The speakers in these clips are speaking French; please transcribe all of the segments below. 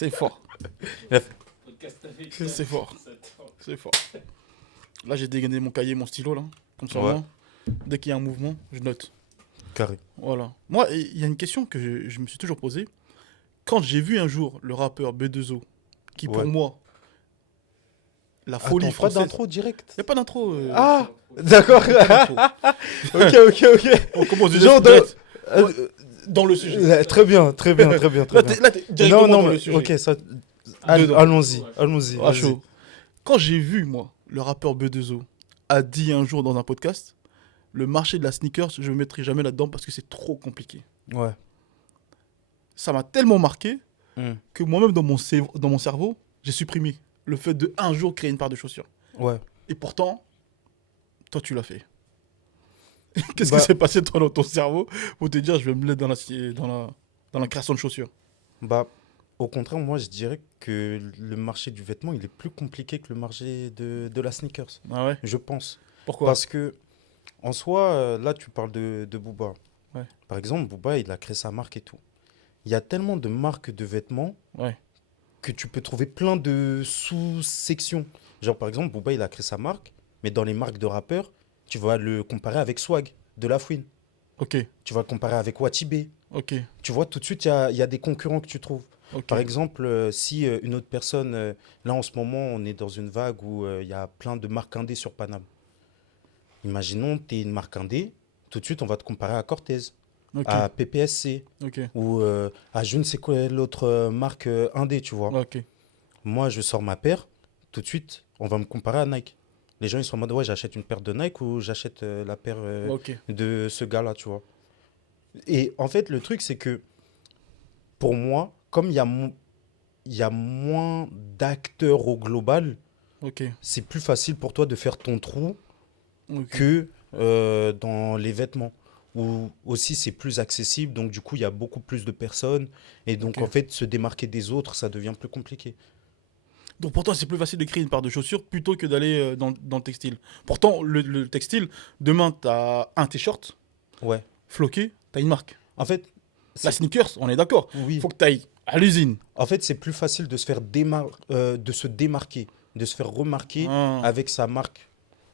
C'est fort. Bref. C'est fort. C'est fort. Là, j'ai dégainé mon cahier, mon stylo, là. Comme ça, Ouais, moi, dès qu'il y a un mouvement, je note. carré. Voilà. Moi, il y a une question que je me suis toujours posée. Quand j'ai vu un jour le rappeur B2O, qui pour Ouais. moi, la folie Attends, pas française. d'intro direct. Il n'y a pas d'intro. Ah, d'accord. Y a pas d'intro. Ok, ok, ok. On commence Genre direct. euh, Dans le sujet. très bien, très bien, très bien, très Là, bien. t'es directement Non, non, dans le mais sujet. ok, ça. Dedans. Allons-y, allons-y, Ah, vas-y. chaud. Quand j'ai vu, moi, le rappeur B2O a dit un jour dans un podcast, le marché de la sneakers, je ne me mettrai jamais là-dedans parce que c'est trop compliqué. Ouais. Ça m'a tellement marqué Hmm. que moi-même, dans mon cerveau, j'ai supprimé le fait de un jour créer une paire de chaussures. Ouais. Et pourtant, toi, tu l'as fait. Qu'est-ce qui Bah, s'est passé, toi, dans ton cerveau pour te dire, je vais me mettre dans la création de chaussures? bah, au contraire, moi, je dirais que le marché du vêtement, il est plus compliqué que le marché de la sneakers. Ah ouais? Je pense. Pourquoi? Parce que, en soi, là, tu parles de Booba. Ouais. Par exemple, Booba, il a créé sa marque et tout. Il y a tellement de marques de vêtements Ouais. que tu peux trouver plein de sous-sections. Genre, par exemple, Booba, il a créé sa marque, mais dans les marques de rappeurs, tu vas le comparer avec Swag, de La Fouine. Ok. Tu vas le comparer avec Watibé. Ok. Tu vois, tout de suite, il y a des concurrents que tu trouves. Ok. Par exemple, si une autre personne, là en ce moment, on est dans une vague où il y a plein de marques indé sur Paname. Imaginons, tu es une marque indé, tout de suite, on va te comparer à Cortez, Ok. à PPSC Ok. ou à je ne sais quoi l'autre marque indé, tu vois. Ok. Moi, je sors ma paire, tout de suite, on va me comparer à Nike. Les gens, ils sont en mode, ouais, j'achète une paire de Nike ou j'achète la paire Ok. de ce gars-là, tu vois. Et en fait, le truc, c'est que pour moi, comme il y a moins d'acteurs au global, Ok. c'est plus facile pour toi de faire ton trou Ok. que dans les vêtements. Ou aussi, c'est plus accessible, donc du coup, il y a beaucoup plus de personnes. Et donc, Ok. en fait, se démarquer des autres, ça devient plus compliqué. Donc pour toi, c'est plus facile de créer une paire de chaussures plutôt que d'aller dans le textile. Pourtant, le textile, demain, t'as un t-shirt Ouais. floqué, t'as une marque. En fait, La c'est... sneakers, on est d'accord. Oui. Faut que t'ailles à l'usine. En fait, c'est plus facile de se faire de se démarquer, de se faire remarquer Ah, avec sa marque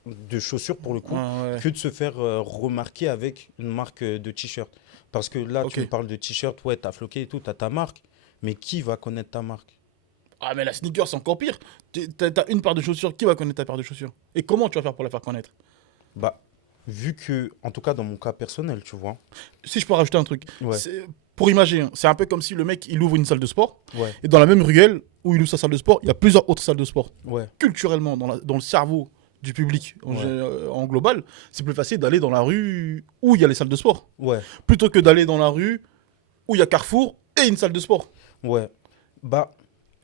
de chaussures pour le coup, ah, ouais. que de se faire remarquer avec une marque de t-shirt. Parce que là, Ok. tu me parles de t-shirt, ouais, t'as floqué et tout, t'as ta marque, mais qui va connaître ta marque? Ah, mais la sneakers, c'est encore pire. T'as une paire de chaussures, qui va connaître ta paire de chaussures? Et comment tu vas faire pour la faire connaître? Bah, vu que, en tout cas dans mon cas personnel, tu vois. Si je peux rajouter un truc, Ouais, pour imaginer, hein, c'est un peu comme si le mec, il ouvre une salle de sport, ouais, et dans la même ruelle où il ouvre sa salle de sport, il y a plusieurs autres salles de sport. ouais, Culturellement, dans le cerveau du public ouais, en global, c'est plus facile d'aller dans la rue où il y a les salles de sport, ouais, plutôt que d'aller dans la rue où il y a Carrefour et une salle de sport. ouais. Bah,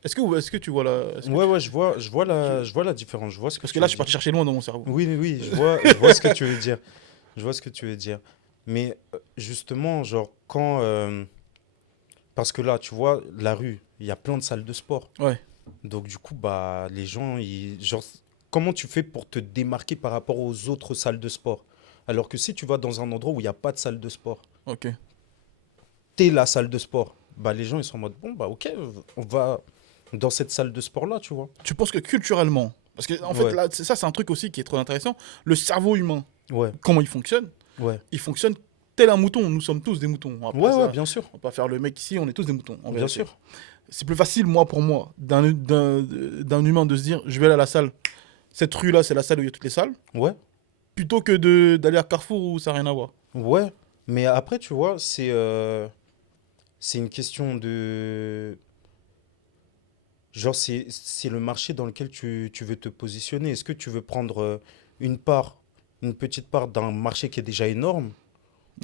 Est-ce que tu vois la... ouais, ouais, je vois la différence, je vois ce que Parce que tu là, veux je suis dire. parti chercher loin dans mon cerveau. Oui, oui, oui, je vois ce que tu veux dire. Je vois ce que tu veux dire. Mais justement, genre, parce que là, tu vois, la rue, il y a plein de salles de sport. Ouais, Donc, du coup, bah, les gens, genre, comment tu fais pour te démarquer par rapport aux autres salles de sport? Alors que si tu vas dans un endroit où il n'y a pas de salle de sport, ok. t'es la salle de sport, bah, les gens, ils sont en mode, bon, bah, ok, on va dans cette salle de sport-là, tu vois. Tu penses que culturellement, parce que en fait, Ouais, là, ça, c'est un truc aussi qui est trop intéressant, le cerveau humain, ouais, comment il fonctionne? ouais. Il fonctionne tel un mouton. Nous sommes tous des moutons. Après Ouais, ouais, ça, bien sûr, on va pas faire le mec ici, on est tous des moutons, en bien vérité. sûr. C'est plus facile, moi, pour moi, d'un humain de se dire, je vais aller à la salle. Cette rue-là, c'est la salle où il y a toutes les salles, Ouais, plutôt que d'aller à Carrefour où ça n'a rien à voir. ouais. Mais après, tu vois, c'est une question de... Genre, c'est le marché dans lequel tu veux te positionner. Est-ce que tu veux prendre une part, une petite part d'un marché qui est déjà énorme,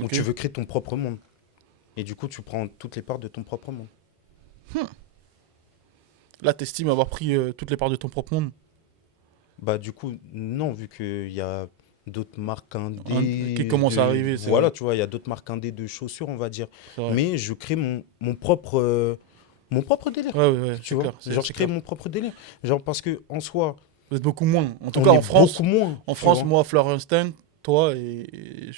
ou Ok. tu veux créer ton propre monde? Et du coup, tu prends toutes les parts de ton propre monde. Là, t'estimes avoir pris toutes les parts de ton propre monde. Bah, du coup, non, vu qu'il y a d'autres marques Qui indé commence à de... arriver, c'est Voilà, vrai. tu vois, il y a d'autres marques indé de chaussures, on va dire. C'est vrai. Mais je crée mon propre délire. Ouais, ouais, ouais, Tu c'est vois? clair. Genre, je C'est crée clair. mon propre délire. Genre, parce que en soi, Vous êtes beaucoup moins. En tout cas, on est beaucoup moins, En tu France, vois? moi, Florenstein, toi,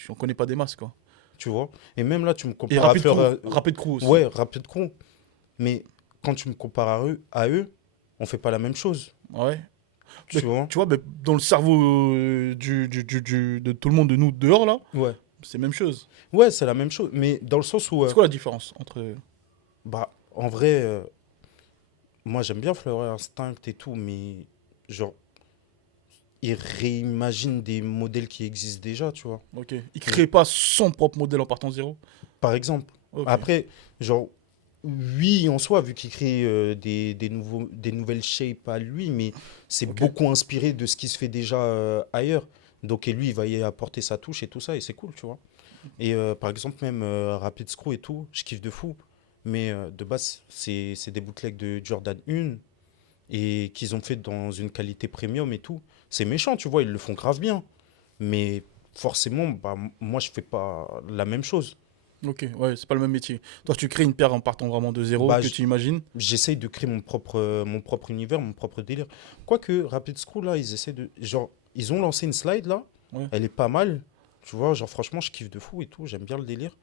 on connaît pas des masses, quoi. Tu vois? Et même là, tu me Et compares à Rapid Fleur. Crew. Rapid Crew aussi. Ouais, Rapid Crew. Mais quand tu me compares à eux, on fait pas la même chose, Ouais. tu Mais, vois? tu vois, mais dans le cerveau de tout le monde de nous dehors, là, Ouais. c'est la même chose. Ouais, c'est la même chose. Mais dans le sens où, C'est quoi la différence entre... bah, en vrai, moi j'aime bien Flower Instinct et tout, mais genre, ils réimaginent des modèles qui existent déjà, tu vois. Ok. Il Je- crée pas son propre modèle en partant de zéro. Par exemple. Ok. Après, genre, oui, en soi, vu qu'il crée des nouvelles shapes à lui, mais c'est Ok. beaucoup inspiré de ce qui se fait déjà ailleurs. Donc, et lui, il va y apporter sa touche et tout ça, et c'est cool, tu vois. Et par exemple, même Rapid Screw et tout, je kiffe de fou. Mais de base, c'est des bootlegs de Jordan 1 et qu'ils ont fait dans une qualité premium et tout. C'est méchant, tu vois, ils le font grave bien. Mais forcément, bah, moi, je fais pas la même chose. Ok. Ouais, c'est pas le même métier. Toi, tu crées une paire en partant vraiment de zéro Bah, que tu imagines. j'essaye de créer mon propre univers, mon propre délire. Quoique, Rapid Screw, là, ils essaient de. Genre, ils ont lancé une slide, là. Ouais. Elle est pas mal. Tu vois, genre, franchement, je kiffe de fou et tout. J'aime bien le délire.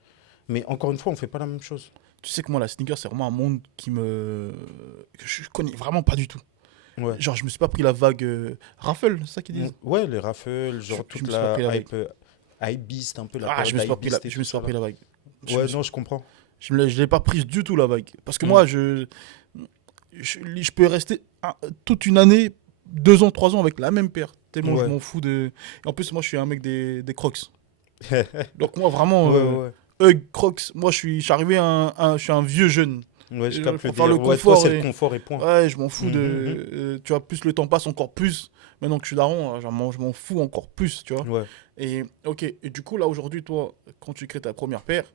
Mais encore une fois, on fait pas la même chose. Tu sais que moi, la sneaker, c'est vraiment un monde que je connais vraiment pas du tout. Ouais. Genre, je me suis pas pris la vague Raffle, c'est ça qu'ils disent. Ouais, les raffles, Je, genre je toute me suis pas la pris la vague. hype, Hypebeast, un peu la Ah, je période me suis pas pris Hypebeast et je tout me suis ça pas là. pris la vague. Je me Ouais, suis- non, je comprends. je l'ai pas prise du tout la vague. Parce que Hmm. moi, je peux rester toute une année, 2 ans, 3 ans avec la même paire. Tellement je Ouais. m'en fous de. Et en plus, moi, je suis un mec des Crocs. Donc, moi, vraiment, Ouais, ouais. Hug, Crocs, moi, je suis arrivé je suis un vieux jeune. Ouais, je Je capte le préfère le délire. Ouais, toi, confort c'est le et. confort et point. Ouais, je m'en fous Mhm, tu vois, plus le temps passe, encore plus. Maintenant que je suis daron, je m'en fous encore plus, tu vois. mhm. Ouais. Et, ok, et du coup, là, aujourd'hui, toi, quand tu crées ta première paire,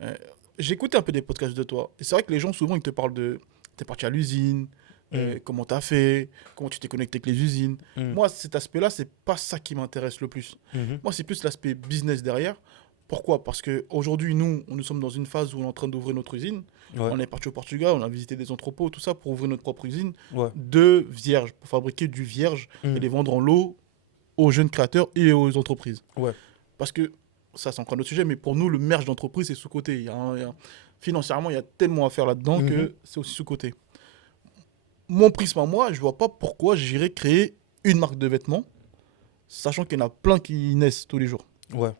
euh, j'ai écouté un peu des podcasts de toi. Et c'est vrai que les gens, souvent, ils te parlent de. T'es parti à l'usine, Hmm, comment t'as fait, comment tu t'es connecté avec les usines. hmm, Moi, cet aspect-là, c'est pas ça qui m'intéresse le plus. mhm. Moi, c'est plus l'aspect business derrière. Pourquoi? Parce qu'aujourd'hui, nous sommes dans une phase où on est en train d'ouvrir notre usine. Ouais, On est parti au Portugal, on a visité des entrepôts, tout ça, pour ouvrir notre propre usine ouais. de vierge, pour fabriquer du vierge et Hmm, les vendre en lot aux jeunes créateurs et aux entreprises. ouais. Parce que, ça c'est encore un autre sujet, mais pour nous, le merge d'entreprise, c'est sous-côté. Financièrement, il y a tellement à faire là-dedans Mhm. que c'est aussi sous-côté. Mon prisme à moi, je vois pas pourquoi j'irais créer une marque de vêtements, sachant qu'il y en a plein qui naissent tous les jours. Ouais.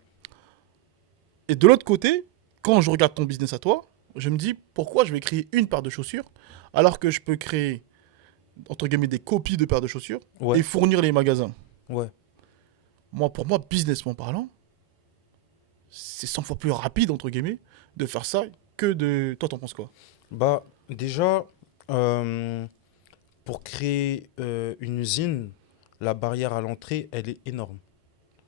Et de l'autre côté, quand je regarde ton business à toi, je me dis pourquoi je vais créer une paire de chaussures alors que je peux créer, entre guillemets, des copies de paires de chaussures Ouais. et fournir les magasins. Ouais. Moi, pour moi, businessment parlant, c'est 100 fois plus rapide, entre guillemets, de faire ça que de... Toi, t'en penses quoi? Bah, déjà, euh, pour créer une usine, la barrière à l'entrée, elle est énorme.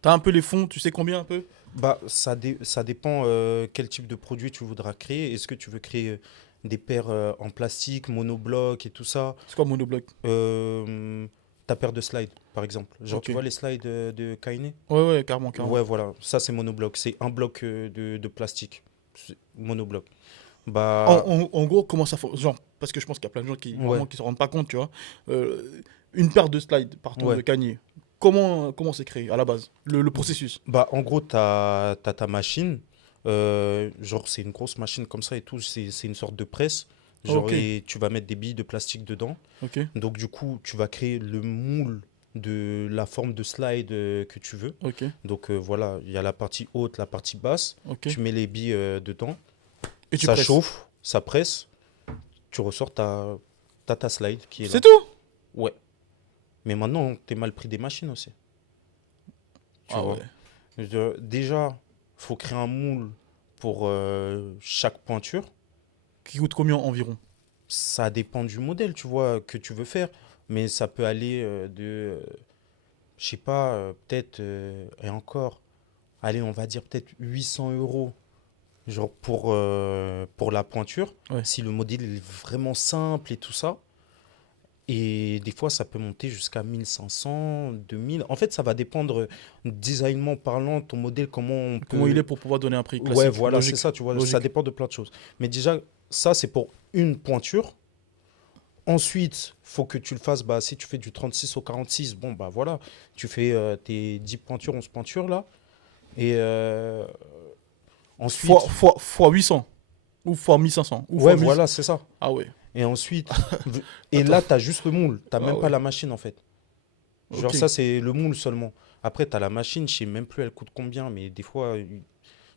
T'as un peu les fonds, tu sais combien un peu? Bah, ça dépend quel type de produit tu voudras créer. Est-ce que tu veux créer des paires en plastique, monobloc et tout ça? C'est quoi monobloc? Euh, Ta paire de slides, par exemple. Genre, Ok. tu vois les slides de Kainé? Ouais, ouais, carrément, carrément. Ouais, voilà. Ça, c'est monobloc. C'est un bloc de plastique. C'est monobloc. Bah, En gros, comment ça fonctionne? Genre, parce que je pense qu'il y a plein de gens qui ouais, vraiment qui se rendent pas compte, tu vois. Une paire de slides, partons de ouais. Kanye. Comment c'est créé à la base? Le processus. Bah, en gros, t'as ta machine. Genre, c'est une grosse machine comme ça et tout. C'est une sorte de presse. Genre, Ok, et tu vas mettre des billes de plastique dedans. ok, Donc, du coup, tu vas créer le moule de la forme de slide que tu veux. ok, Donc, voilà, il y a la partie haute, la partie basse. ok. Tu mets les billes dedans. Et tu Ça presses. chauffe, ça presse. Tu ressors ta slide qui est C'est là. tout? Ouais. Mais maintenant, t'es mal pris des machines aussi. Tu Ah ouais. vois. Déjà, faut créer un moule pour chaque pointure. Qui coûte combien environ? Ça dépend du modèle, tu vois, que tu veux faire. Mais ça peut aller je sais pas, peut-être, et encore, allez, on va dire peut-être 800 euros, genre pour la pointure, Ouais. si le modèle est vraiment simple et tout ça. Et des fois, ça peut monter jusqu'à 1500, 2000. En fait, ça va dépendre, designement parlant, ton modèle, comment on Comment il est peut. pour pouvoir donner un prix Ouais, classique? voilà, c'est Logique. ça, tu vois, ça Logique. dépend de plein de choses. Mais déjà, ça, c'est pour une pointure. Ensuite, faut que tu le fasses, bah, si tu fais du 36 au 46, bon, bah voilà, tu fais tes 10 pointures, 11 pointures là. Et Fois, ensuite, fois 800. Ou fois 1500. Ou ouais, fois 1000. voilà, c'est ça. Ah ouais. Et ensuite, et Attends. là, tu as juste le moule. Tu Ah même pas ouais. la machine, en fait. Ok. Genre, ça, c'est le moule seulement. Après, tu as la machine, je sais même plus elle coûte combien, mais des fois,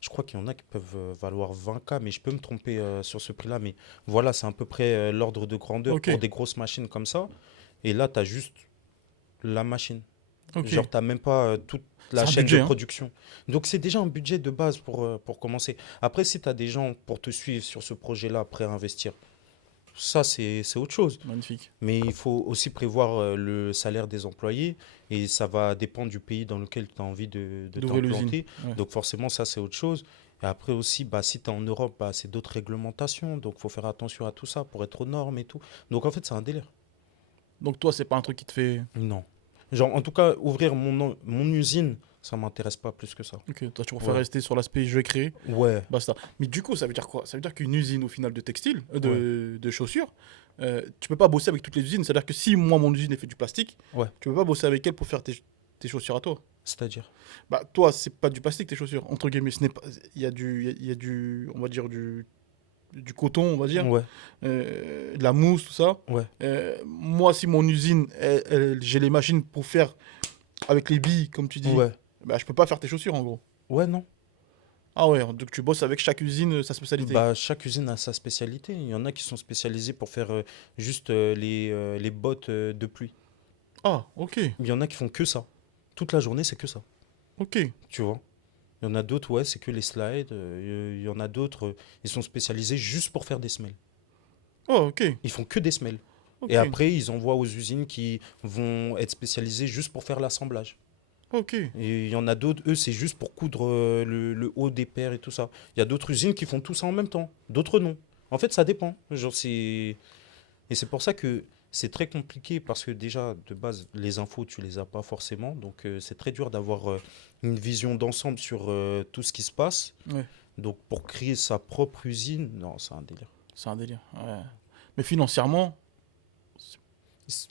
je crois qu'il y en a qui peuvent valoir 20K, mais je peux me tromper sur ce prix-là. Mais voilà, c'est à peu près l'ordre de grandeur Ok. pour des grosses machines comme ça. Et là, tu as juste la machine. Ok. Genre, t'as même pas toute la C'est un chaîne de budget, hein. production. Donc, c'est déjà un budget de base pour commencer. Après, si tu as des gens pour te suivre sur ce projet-là, prêts à investir, ça, c'est autre chose. Magnifique. Mais il faut aussi prévoir le salaire des employés et ça va dépendre du pays dans lequel tu as envie de D'ouvrir l'usine. t'implanter. Ouais. Donc, forcément, ça, c'est autre chose. Et après aussi, bah, si tu es en Europe, bah, c'est d'autres réglementations. Donc, il faut faire attention à tout ça pour être aux normes et tout. Donc, en fait, c'est un délire. Donc toi, c'est pas un truc qui te fait. Non. Genre, en tout cas, ouvrir mon usine, ça m'intéresse pas plus que ça. Ok, toi, tu préfères Ouais. rester sur l'aspect je vais créer, Ouais, basta. Mais du coup, ça veut dire quoi? Ça veut dire qu'une usine, au final, de textile, ouais, de chaussures, tu peux pas bosser avec toutes les usines. C'est-à-dire que si moi, mon usine, est fait du plastique, ouais. tu peux pas bosser avec elle pour faire tes chaussures à toi. C'est-à-dire. Bah, toi, c'est pas du plastique, tes chaussures. Entre guillemets, ce n'est pas. Il y a du. On va dire du coton, on va dire. Ouais, De la mousse, tout ça. ouais, Moi, si mon usine, j'ai les machines pour faire avec les billes, comme tu dis, ouais. bah, je peux pas faire tes chaussures, en gros. Ouais, non. Ah ouais, donc tu bosses avec chaque usine, sa spécialité. Bah, chaque usine a sa spécialité. Il y en a qui sont spécialisés pour faire juste les bottes de pluie. Ah, ok, Il y en a qui font que ça. Toute la journée, c'est que ça. ok. Tu vois. Il y en a d'autres, ouais, c'est que les slides. Il y en a d'autres, ils sont spécialisés juste pour faire des semelles. Oh, ok, Ils font que des semelles. Et ok, après, ils envoient aux usines qui vont être spécialisées juste pour faire l'assemblage. ok. Et il y en a d'autres, eux, c'est juste pour coudre le haut des paires et tout ça. Il y a d'autres usines qui font tout ça en même temps, d'autres non. En fait, ça dépend. Genre, c'est... Et c'est pour ça que c'est très compliqué parce que déjà, de base, les infos, tu les as pas forcément. Donc, c'est très dur d'avoir une vision d'ensemble sur tout ce qui se passe. Ouais, Donc, pour créer sa propre usine, non, c'est un délire. c'est un délire. Ouais. Mais financièrement, C'est-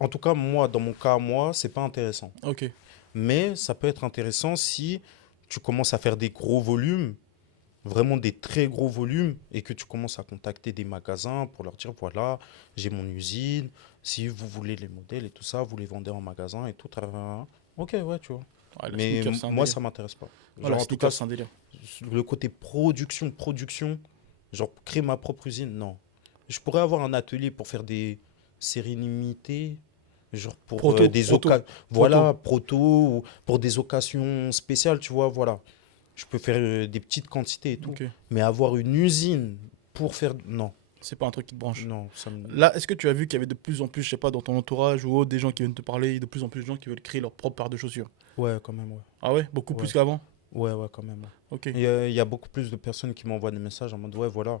En tout cas, moi, dans mon cas, moi, c'est pas intéressant. ok. Mais ça peut être intéressant si tu commences à faire des gros volumes, vraiment des très gros volumes, et que tu commences à contacter des magasins pour leur dire, voilà, j'ai mon usine, si vous voulez les modèles et tout ça, vous les vendez en magasin et tout. Ok, ouais, tu vois. Ouais, la Mais sneaker, c'est un moi, délire. ça m'intéresse pas. Ouais, la Genre, en tout cas, sneaker, c'est un délire. le côté production, genre créer ma propre usine, non. Je pourrais avoir un atelier pour faire des séries limitées, genre pour Proto, des proto, occasions, proto. voilà, proto, ou pour des occasions spéciales, tu vois, voilà. Je peux faire des petites quantités et tout. Ok. Mais avoir une usine pour faire... Non, C'est pas un truc qui te branche. non, ça me... Là, est-ce que tu as vu qu'il y avait de plus en plus, je sais pas, dans ton entourage ou autre, des gens qui viennent te parler, de plus en plus de gens qui veulent créer leur propre paire de chaussures? Ouais, quand même, ouais. Ah ouais? Beaucoup Ouais, plus qu'avant? ouais, quand même. Ouais. Ok. Il y a beaucoup plus de personnes qui m'envoient des messages en mode, ouais, voilà,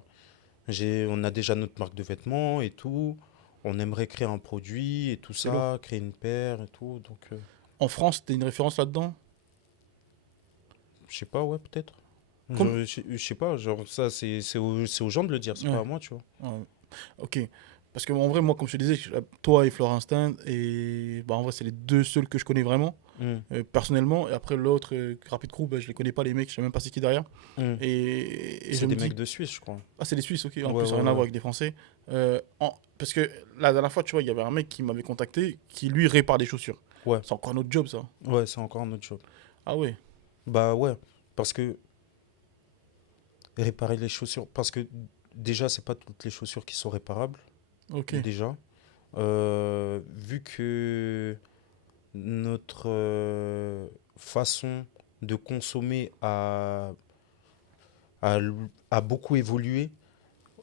on a déjà notre marque de vêtements et tout. On aimerait créer un produit et tout C'est lourd. ça, créer une paire et tout. Donc, En France, t'es une référence là-dedans? je sais pas, ouais, peut-être. Comme... Je sais pas, genre, ça, c'est aux gens de le dire, c'est pas Ouais. à moi, tu vois. Ouais. Ok. Parce que en vrai, moi, comme je te disais, toi et Florenstein, et bah, en vrai, c'est les deux seuls que je connais vraiment, Hmm, personnellement. Et après, l'autre, Rapid Crew, bah, je les connais pas, les mecs, je sais même pas c'est qui derrière. hmm. Et je C'est me des dis, mecs de Suisse, je crois. ah, c'est les Suisses, ok, en Ouais, plus, ouais, rien à voir ouais. avec des Français. Parce que la dernière fois, tu vois, il y avait un mec qui m'avait contacté qui, lui, répare des chaussures. Ouais, C'est encore un autre job, ça. ouais, c'est encore un autre job. Ah ouais, Bah ouais, parce que réparer les chaussures, parce que déjà, c'est pas toutes les chaussures qui sont réparables, ok. déjà. Vu que notre façon de consommer a, a beaucoup évolué.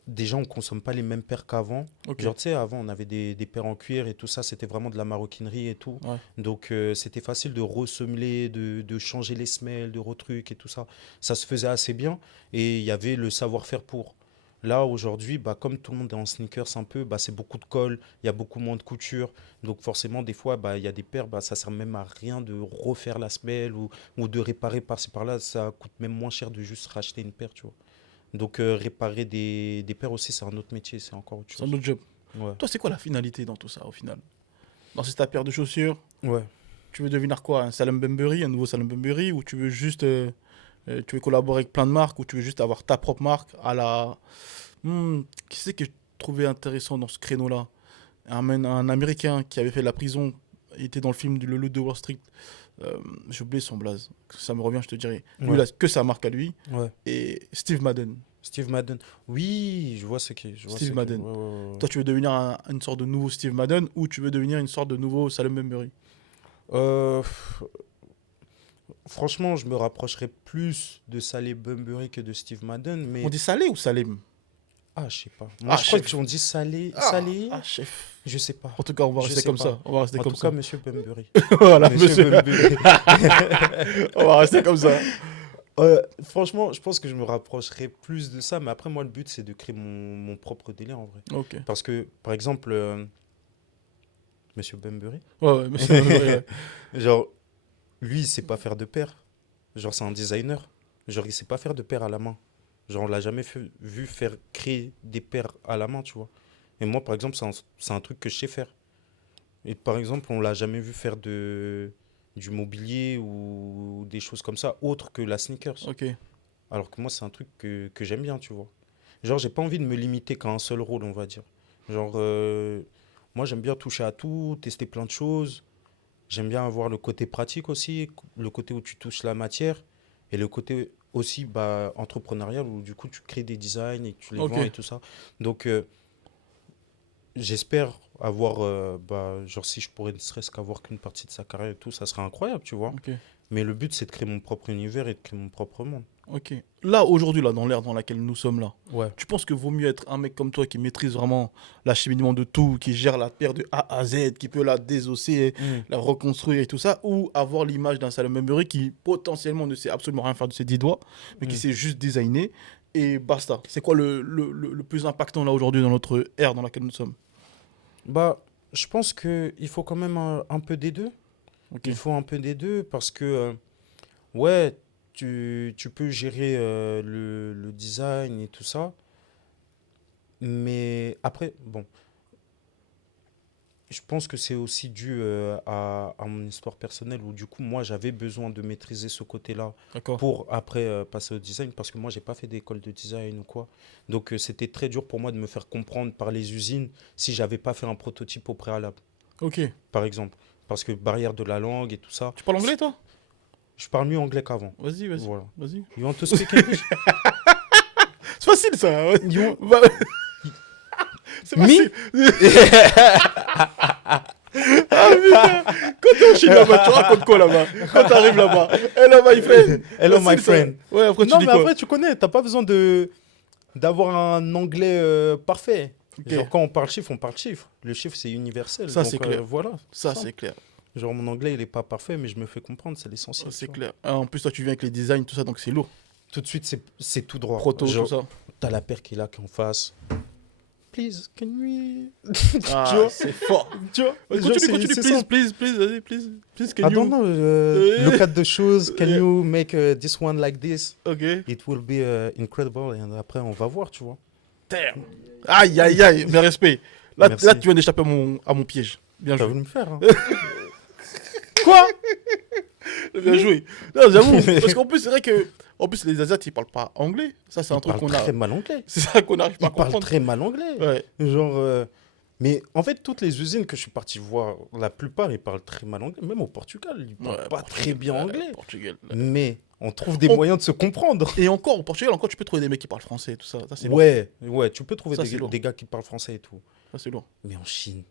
Déjà, on consomme pas les mêmes paires qu'avant. Ok, Genre, tu sais, avant, on avait des paires en cuir et tout ça, c'était vraiment de la maroquinerie et tout. ouais. Donc, c'était facile de ressemeler, de changer les semelles, de retrucs et tout ça. Ça se faisait assez bien et il y avait le savoir-faire pour. Là, aujourd'hui, bah, comme tout le monde est en sneakers un peu, bah, c'est beaucoup de colle, il y a beaucoup moins de couture. Donc, forcément, des fois, bah, il y a des paires, bah, ça sert même à rien de refaire la semelle ou de réparer par-ci par-là. Ça coûte même moins cher de juste racheter une paire, tu vois. Donc, réparer des paires aussi, c'est un autre métier, c'est encore autre C'est un chose. autre job. Ouais. Toi, c'est quoi la finalité dans tout ça, au final? Dans cette ta paire de chaussures, Ouais. tu veux devenir quoi? Un Salem Bembury, un nouveau Salem Bembury? Ou tu veux juste tu veux collaborer avec plein de marques? Ou tu veux juste avoir ta propre marque à la... Qui c'est que trouvé intéressant dans ce créneau-là, un Américain qui avait fait la prison, il était dans le film Le Loup de Wall Street. J'ai oublié son blaze. Ça me revient, je te dirai. Lui, il Ouais, a que sa marque à lui. ouais. Et Steve Madden. Steve Madden. Oui, je vois ce qui est. Je vois Steve ce qui est. Madden. Ouais, ouais, ouais. Toi, tu veux devenir une sorte de nouveau Steve Madden ou tu veux devenir une sorte de nouveau Salem Bembury? Euh, Franchement, je me rapprocherais plus de Saleh Bunbury que de Steve Madden, On mais dit Salé ou Salem? ah, je sais pas. Moi, Ah, je crois chef. qu'on dit Saleh, Ah, Saleh, chef. je sais pas. En tout cas, on va Je rester sais comme pas. ça. On va rester En comme tout cas, ça. Monsieur Bunbury. Voilà, Monsieur monsieur. Bunbury. On va rester comme ça. Franchement, je pense que je me rapprocherais plus de ça, mais après, moi, le but, c'est de créer mon propre délire en vrai. Ok. Parce que, par exemple, Monsieur Bunbury, Ouais, ouais, monsieur. Ouais, ouais. genre, lui, il sait pas faire de paire. Genre, c'est un designer. Genre, il sait pas faire de paire à la main. Genre, on l'a jamais vu faire créer des paires à la main, tu vois. Et moi, par exemple, c'est un truc que je sais faire. Et par exemple, on l'a jamais vu faire du mobilier ou des choses comme ça, autre que la sneakers. Ok. Alors que moi, c'est un truc que j'aime bien, tu vois. Genre, j'ai pas envie de me limiter qu'à un seul rôle, on va dire. Genre, moi, j'aime bien toucher à tout, tester plein de choses. J'aime bien avoir le côté pratique aussi, le côté où tu touches la matière, et le côté aussi bah, entrepreneurial où du coup tu crées des designs et tu les Ok. vends et tout ça. Donc, j'espère avoir, bah, genre si je pourrais ne serait-ce qu'avoir qu'une partie de sa carrière et tout, ça serait incroyable, tu vois. Ok. Mais le but, c'est de créer mon propre univers et de créer mon propre monde. Ok. Là, aujourd'hui, là, dans l'ère dans laquelle nous sommes là, Ouais. tu penses que vaut mieux être un mec comme toi qui maîtrise vraiment l'acheminement de tout, qui gère la paire de A à Z, qui peut la désosser, Mm. la reconstruire et tout ça, ou avoir l'image d'un Salomon Murray qui potentiellement ne sait absolument rien faire de ses 10 doigts, mais qui Mm. sait juste designer et basta. C'est quoi le plus impactant là aujourd'hui dans notre ère dans laquelle nous sommes? Bah, je pense qu'il faut quand même un peu des deux. Ok. Il faut un peu des deux parce que, ouais, tu peux gérer le design et tout ça. Mais après, bon, je pense que c'est aussi dû à mon histoire personnelle où du coup, moi, j'avais besoin de maîtriser ce côté-là D'accord. pour après passer au design parce que moi, j'ai pas fait d'école de design ou quoi. Donc, c'était très dur pour moi de me faire comprendre par les usines si j'avais pas fait un prototype au préalable, Ok. par exemple. Parce que barrière de la langue et tout ça, Tu parles anglais toi? je parle mieux anglais qu'avant. Vas-y, vas-y. Voilà. Vas-y. You want to speak English? C'est facile ça. Ouais. You want... Bah, c'est Me? facile. Ah putain. Quand t'es en Chine là-bas, tu racontes quoi là-bas? Quand t'arrives là-bas, hello my friend. Hello, Facile, my ça. friend. Ouais, après tu Non, dis mais quoi? après, tu connais, t'as pas besoin d'avoir un anglais parfait. Ok. Genre, quand on parle chiffre, on parle chiffre. Le chiffre, c'est universel. Ça Donc, c'est clair. voilà. Ça Simple. c'est clair. Genre, mon anglais, il est pas parfait, mais je me fais comprendre, c'est Ça l'essentiel. Tu c'est vois. clair. Ah, en plus toi tu viens avec les designs tout ça donc c'est lourd. Tout de suite, c'est tout droit. Proto tout Genre, ça. t'as la paire qui est là, qui est en face. Please, can we... Ah, vois c'est fort. Tu vois? Ouais, Genre, continue, c'est please, simple. please, please, vas-y, please. Please, I can don't you? know. Eh. Look at the shoes. Can Yeah. you make this one like this? Ok. It will be incredible. Et après, on va voir, tu vois. Damn. Aïe, aïe, aïe, mes respects. Là, Merci. là, tu viens d'échapper à mon piège. Bien T'as joué. voulu me faire, hein? Quoi? Bien joué. Non, j'avoue. Parce qu'en plus, c'est vrai que. En plus, les Asiates, ils parlent pas anglais. Ça, c'est un Il truc parle qu'on a. très mal anglais. C'est ça qu'on n'arrive pas Il à parle comprendre. très mal anglais. Ouais. Genre, mais en fait, toutes les usines que je suis parti voir, la plupart, ils parlent très mal anglais. Même au Portugal, ils parlent Ouais, pas très bien anglais. Portugal. Mais on trouve des On- moyens de se comprendre. Et encore, au Portugal, encore, tu peux trouver des mecs qui parlent français et tout ça. Ça, c'est lourd. Ouais, ouais, tu peux trouver Ça, c'est lourd. des gars qui parlent français et tout. Ça, c'est lourd. Mais en Chine,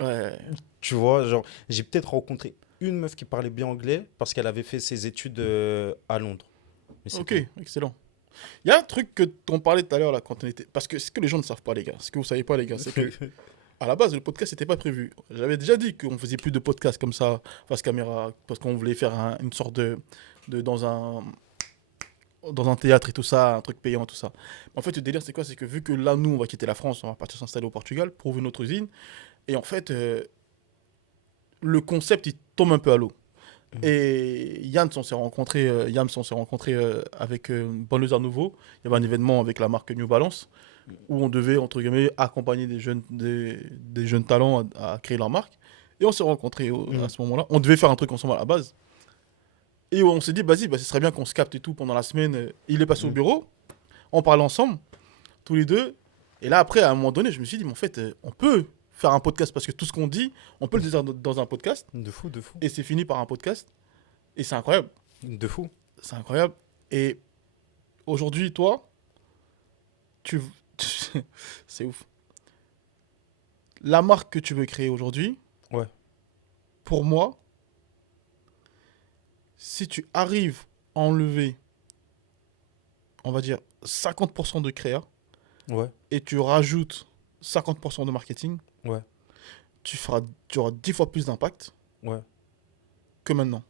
Ouais. tu vois, genre, j'ai peut-être rencontré une meuf qui parlait bien anglais parce qu'elle avait fait ses études à Londres. Mais c'est Ok, tout. excellent. Il y a un truc que t'en parlais tout à l'heure, là, quand on était. Parce que ce que les gens ne savent pas, les gars, ce que vous savez pas, les gars, c'est que à la base, le podcast n'était pas prévu. J'avais déjà dit qu'on faisait plus de podcasts comme ça, face caméra, parce qu'on voulait faire une sorte de dans un théâtre et tout ça, un truc payant, tout ça. En fait, le délire, c'est quoi? C'est que vu que là, nous, on va quitter la France, on va partir s'installer au Portugal pour ouvrir notre usine, et en fait, le concept, il tombe un peu à l'eau. Et Yams, on s'est rencontré avec Banlieusards Nouveau. Il y avait un événement avec la marque New Balance où on devait, entre guillemets, accompagner des jeunes talents à créer leur marque. Et on s'est rencontrés à ce moment-là. On devait faire un truc ensemble à la base. Et on s'est dit, vas-y, bah, ce serait bien qu'on se capte et tout pendant la semaine. Il est passé au bureau, on parlait ensemble, tous les deux. Et là, après, à un moment donné, je me suis dit, mais en fait, on peut faire un podcast parce que tout ce qu'on dit, on peut le dire dans un podcast De fou, de fou. et c'est fini par un podcast. Et c'est incroyable. De fou. C'est incroyable. Et aujourd'hui, toi, tu... c'est ouf. La marque que tu veux créer aujourd'hui, Ouais, pour moi, si tu arrives à enlever, on va dire, 50% de créa ouais, et tu rajoutes 50% de marketing, ouais, tu auras 10 fois plus d'impact ouais. que maintenant.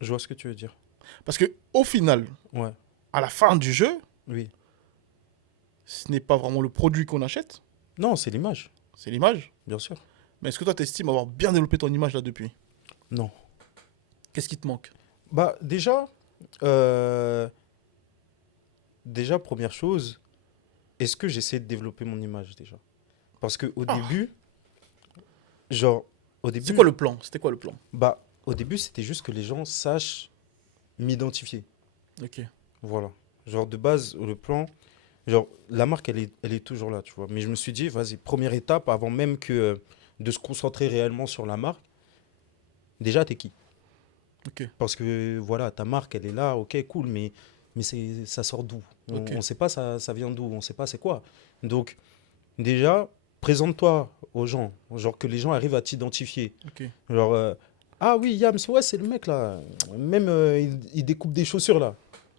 Je vois ce que tu veux dire. Parce que au final, Ouais, à la fin du jeu, oui. ce n'est pas vraiment le produit qu'on achète, Non, c'est l'image, c'est l'image. bien sûr. Mais est-ce que toi, tu estimes avoir bien développé ton image là depuis? Non. Qu'est-ce qui te manque? Bah, euh, déjà, première chose, est-ce que j'essaie de développer mon image déjà? Parce que au Ah, début, genre, au c'est début, quoi le plan? C'était quoi le plan? bah, au début, c'était juste que les gens sachent m'identifier. Ok, Voilà. Genre, de base, le plan, genre, la marque, elle est toujours là, tu vois. Mais je me suis dit, vas-y, première étape, avant même que de se concentrer réellement sur la marque, déjà, t'es qui? ok, Parce que, voilà, ta marque, elle est là, ok, cool, mais ça sort d'où? ok, On ne sait pas ça vient d'où, on ne sait pas c'est quoi. Donc, déjà, présente-toi aux gens, genre que les gens arrivent à t'identifier. ok, Genre, ah oui, Yams, ouais, c'est le mec là. Même, il découpe des chaussures là.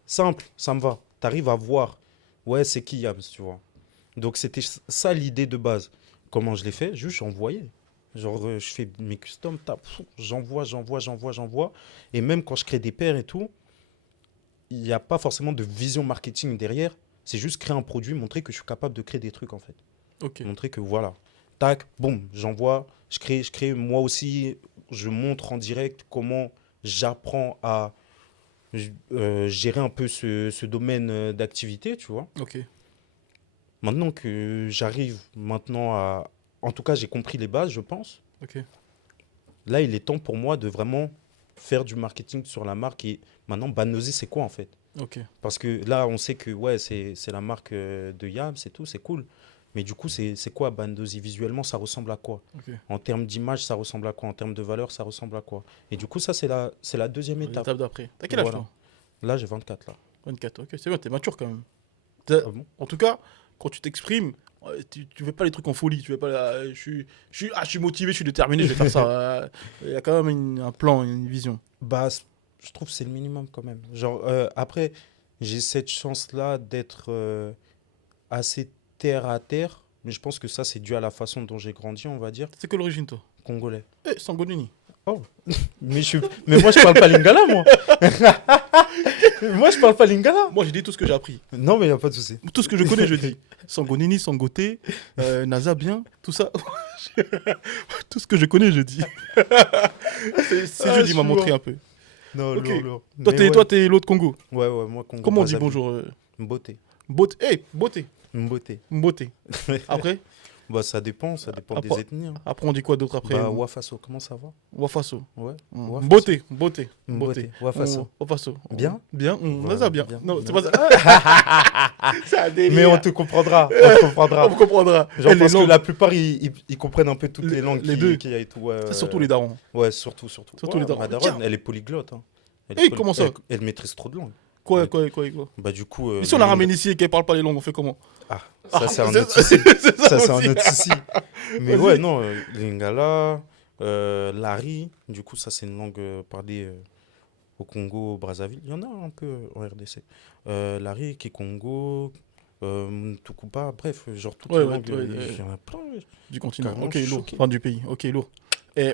Simple, ça me va. T'arrives à voir, ouais, c'est qui Yams, tu vois. Donc, c'était ça l'idée de base. Comment je l'ai fait? Juste, j'envoyais. Genre, je fais mes customs, j'envoie. Et même quand je crée des paires et tout, il n'y a pas forcément de vision marketing derrière. C'est juste créer un produit, montrer que je suis capable de créer des trucs en fait. ok, Montrer que voilà, tac, boum, j'envoie, je crée moi aussi, je montre en direct comment j'apprends à gérer un peu ce domaine d'activité, tu vois. ok, Maintenant que j'arrive maintenant à... En tout cas, j'ai compris les bases, je pense. ok, Là, il est temps pour moi de vraiment faire du marketing sur la marque et maintenant, Banozé, c'est quoi en fait? ok, Parce que là, on sait que ouais, c'est la marque de Yam, c'est tout, c'est cool. Mais du coup, c'est quoi Bandozi? Visuellement, ça ressemble à quoi? ok. En termes d'image, ça ressemble à quoi? En termes de valeur, ça ressemble à quoi? Et du coup, ça, c'est la deuxième étape. L'étape d'après. T'as quel âge Voilà. toi? Là, j'ai 24 là. 24, ok, c'est bien, t'es mature quand même. Ah bon? En tout cas, quand tu t'exprimes, tu fais pas les trucs en folie. Tu fais pas, je suis motivé, je suis déterminé, je vais faire ça. Il y a quand même un plan, une vision. Bah, je trouve que c'est le minimum quand même. Genre, après, j'ai cette chance-là d'être assez terre à terre. Mais je pense que ça, c'est dû à la façon dont j'ai grandi, on va dire. C'est que l'origine, toi? Congolais. Eh, Sangonini. Oh. Mais moi, je parle pas lingala, moi. Moi, je parle pas lingala. Moi, j'ai dit tout ce que j'ai appris. Non, mais il a pas de souci. Tout ce que je connais, je dis. Sangonini, Sangoté, Naza bien, tout ça. Tout ce que je connais, je dis. C'est Ah, juste, je il m'a suis montré mort. un peu. Non, Ok. lourd, lourd. Toi, Mais t'es ouais. toi, t'es l'autre Congo. Ouais, ouais, moi, Congo, Comment on dit Brazzaville. bonjour Beauté. Beauté. Eh, beauté. Beauté. Beauté. Après, Bah, ça dépend des après, ethnies. Hein. après, on dit quoi d'autre après? Bah, Wafaso, comment ça va? Wafaso. Ouais. Mm. Wafaso. Beauté, beauté, beauté. Beauté. Wafaso. Wafaso. Bien? Bien, Voilà, Naza bien. bien, Non, bien. c'est pas ça. C'est un délire. Mais on te comprendra. On te comprendra. On comprendra. Genre, Et les parce que langues, la plupart, ils comprennent un peu toutes les langues les deux. qu'il y a et tout. Ouais, c'est surtout les darons. Ouais, surtout. Surtout Ouais, les darons. ma Tiens. daronne, elle est polyglotte. Hein. Eh, comment ça? Elle maîtrise trop de langues. Quoi, Ouais. quoi? Bah, du coup. Et si on la ramène ici et qu'elle parle pas les langues, on fait comment? Ah, Ah, ça, c'est un c'est autre ça- souci. c'est ça Ça, c'est un aussi. autre souci. Mais Vas-y. ouais, non, Lingala, Lari, du coup, ça, c'est une langue parlée au Congo, au Brazzaville. Il y en a un peu en RDC. Lari, Kikongo, Tukupa, bref, genre toutes Ouais, les ouais, langues, ouais, il y en a plein. Ouais. Du continent. Carrément Ok, lourd. choqué. Enfin, du pays. Ok, lourd. Et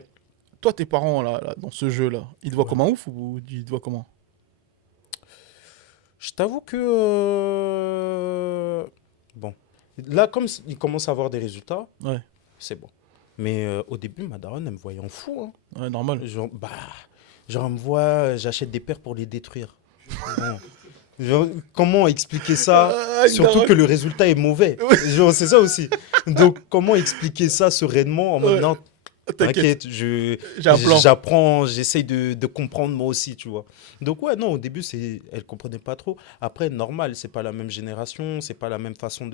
toi, tes parents, là, dans ce jeu-là, ils te voient Ouais. comme un ouf ou ils te voient comment? Je t'avoue que... bon, là, comme il commence à avoir des résultats, Ouais, c'est bon. Mais au début, ma daronne, elle me voyait en fou, hein. ouais, normal. Genre, elle me voit, j'achète des paires pour les détruire. Bon. Genre, comment expliquer ça? Ah, Surtout daronne. que le résultat est mauvais. Genre, c'est ça aussi. Donc, comment expliquer ça sereinement en mode Ouais. non, T'inquiète, T'inquiète, j'ai un plan. j'apprends, j'essaye de comprendre moi aussi, tu vois. Donc ouais, non, au début, elle comprenait pas trop. Après, normal, c'est pas la même génération, c'est pas la même façon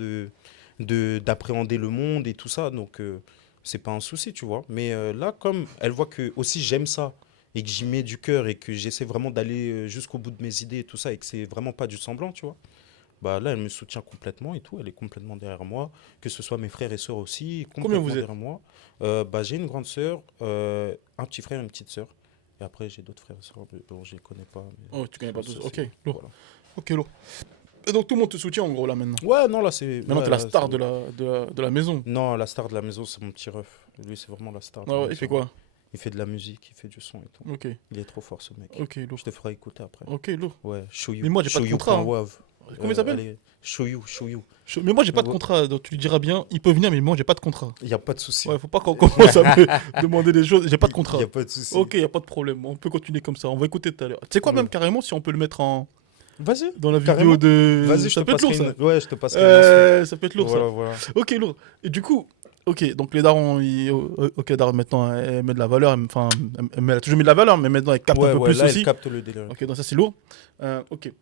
d'appréhender le monde et tout ça. Donc c'est pas un souci, tu vois. Mais là, comme elle voit que aussi j'aime ça et que j'y mets du cœur et que j'essaie vraiment d'aller jusqu'au bout de mes idées et tout ça et que c'est vraiment pas du semblant, tu vois. Bah là, elle me soutient complètement et tout. Elle est complètement derrière moi. Que ce soit mes frères et sœurs aussi, Combien vous complètement êtes? derrière moi. Bah, j'ai une grande sœur, un petit frère et une petite sœur. Et après, j'ai d'autres frères et sœurs. Mais bon, je les connais pas. Oh, tu connais Mais pas ça, tous. c'est. Ok, lourd. Voilà. Ok, lourd. Et donc tout le monde te soutient en gros là maintenant. Ouais, non, là, c'est. Maintenant, Ouais, t'es la là, star de la maison. non, la star de la maison, c'est mon petit ref. Lui, c'est vraiment la star de Ah la ouais, il fait maison. quoi? Il fait de la musique, il fait du son et tout. Ok, Il est trop fort, ce mec. ok, Je lourd. te ferai écouter après. Ok, lourd. Ouais, show Mais you. moi, j'ai pas de Show contrat, hein. you.wav. Comment il s'appelle? Allez, show you, show you. Mais moi, j'ai pas de Ouais, contrat. Donc tu lui diras bien, il peut venir, mais moi, j'ai pas de contrat. il n'y a pas de souci. Ouais, faut pas qu'on commence à me demander des choses. J'ai pas de Il n'y contrat. a pas de souci. Ok, y a pas de problème. On peut continuer comme ça. On va écouter tout à l'heure. Tu sais quoi, même Ouais. carrément, si on peut le mettre Vas-y, dans la vidéo carrément. de. Vas-y, je te Ça peut être lourd, passerai ça. une. Ouais, je te passerai une instru. Ça peut être lourd, ça. Voilà, voilà. Ok, lourd. Et du coup, ok, donc les darons, ok, les darons maintenant, elle met de la valeur. Enfin, elle a toujours mis de la valeur, mais maintenant, elle capte un Ouais, peu ouais, plus là, elle aussi. capte le délire. Ok, donc ça, c'est lourd. Ok.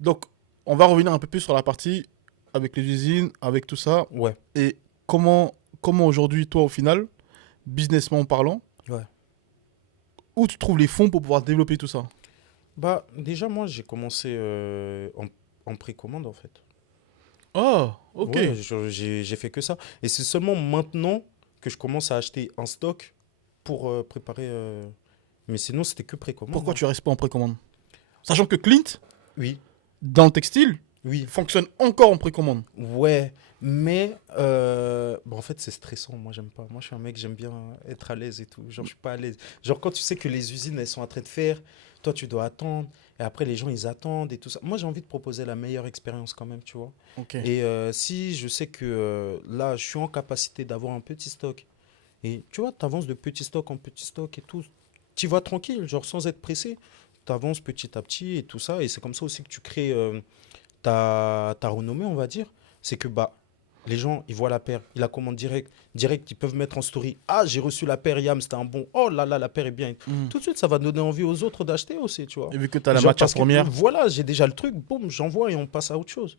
Donc, on va revenir un peu plus sur la partie avec les usines, avec tout ça. Ouais, Et comment aujourd'hui, toi, au final, businessment parlant, ouais. où tu trouves les fonds pour pouvoir développer tout ça? Bah, déjà, moi, j'ai commencé en précommande, en fait. Oh, ok. Ouais, j'ai fait que ça. Et c'est seulement maintenant que je commence à acheter un stock pour préparer. Mais sinon, c'était que précommande, Pourquoi hein. tu restes pas en précommande? Sachant que Clint, Oui, dans le textile, oui, fonctionne encore en précommande. ouais. Mais bah, en fait, c'est stressant. Moi, j'aime pas. Moi, je suis un mec, j'aime bien être à l'aise et tout. Genre, je suis pas à l'aise. Genre, quand tu sais que les usines, elles sont en train de faire, toi, tu dois attendre. Et après, les gens, ils attendent et tout ça. Moi, j'ai envie de proposer la meilleure expérience quand même, tu vois. Ok. Et si je sais que là, je suis en capacité d'avoir un petit stock, et tu vois, tu avances de petit stock en petit stock et tout, tu vas tranquille, genre sans être pressé, tu avances petit à petit et tout ça, et c'est comme ça aussi que tu crées ta renommée, on va dire. C'est que bah, les gens, ils voient la paire, ils la commandent direct, ils peuvent mettre en story, ah, j'ai reçu la paire, Yam, c'était un bon, oh là là, la paire est bien. Hmm. Tout de suite, ça va donner envie aux autres d'acheter aussi, tu vois. Et vu que tu as la Genre matière parce que première, voilà, j'ai déjà le truc, boum, j'envoie et on passe à autre chose.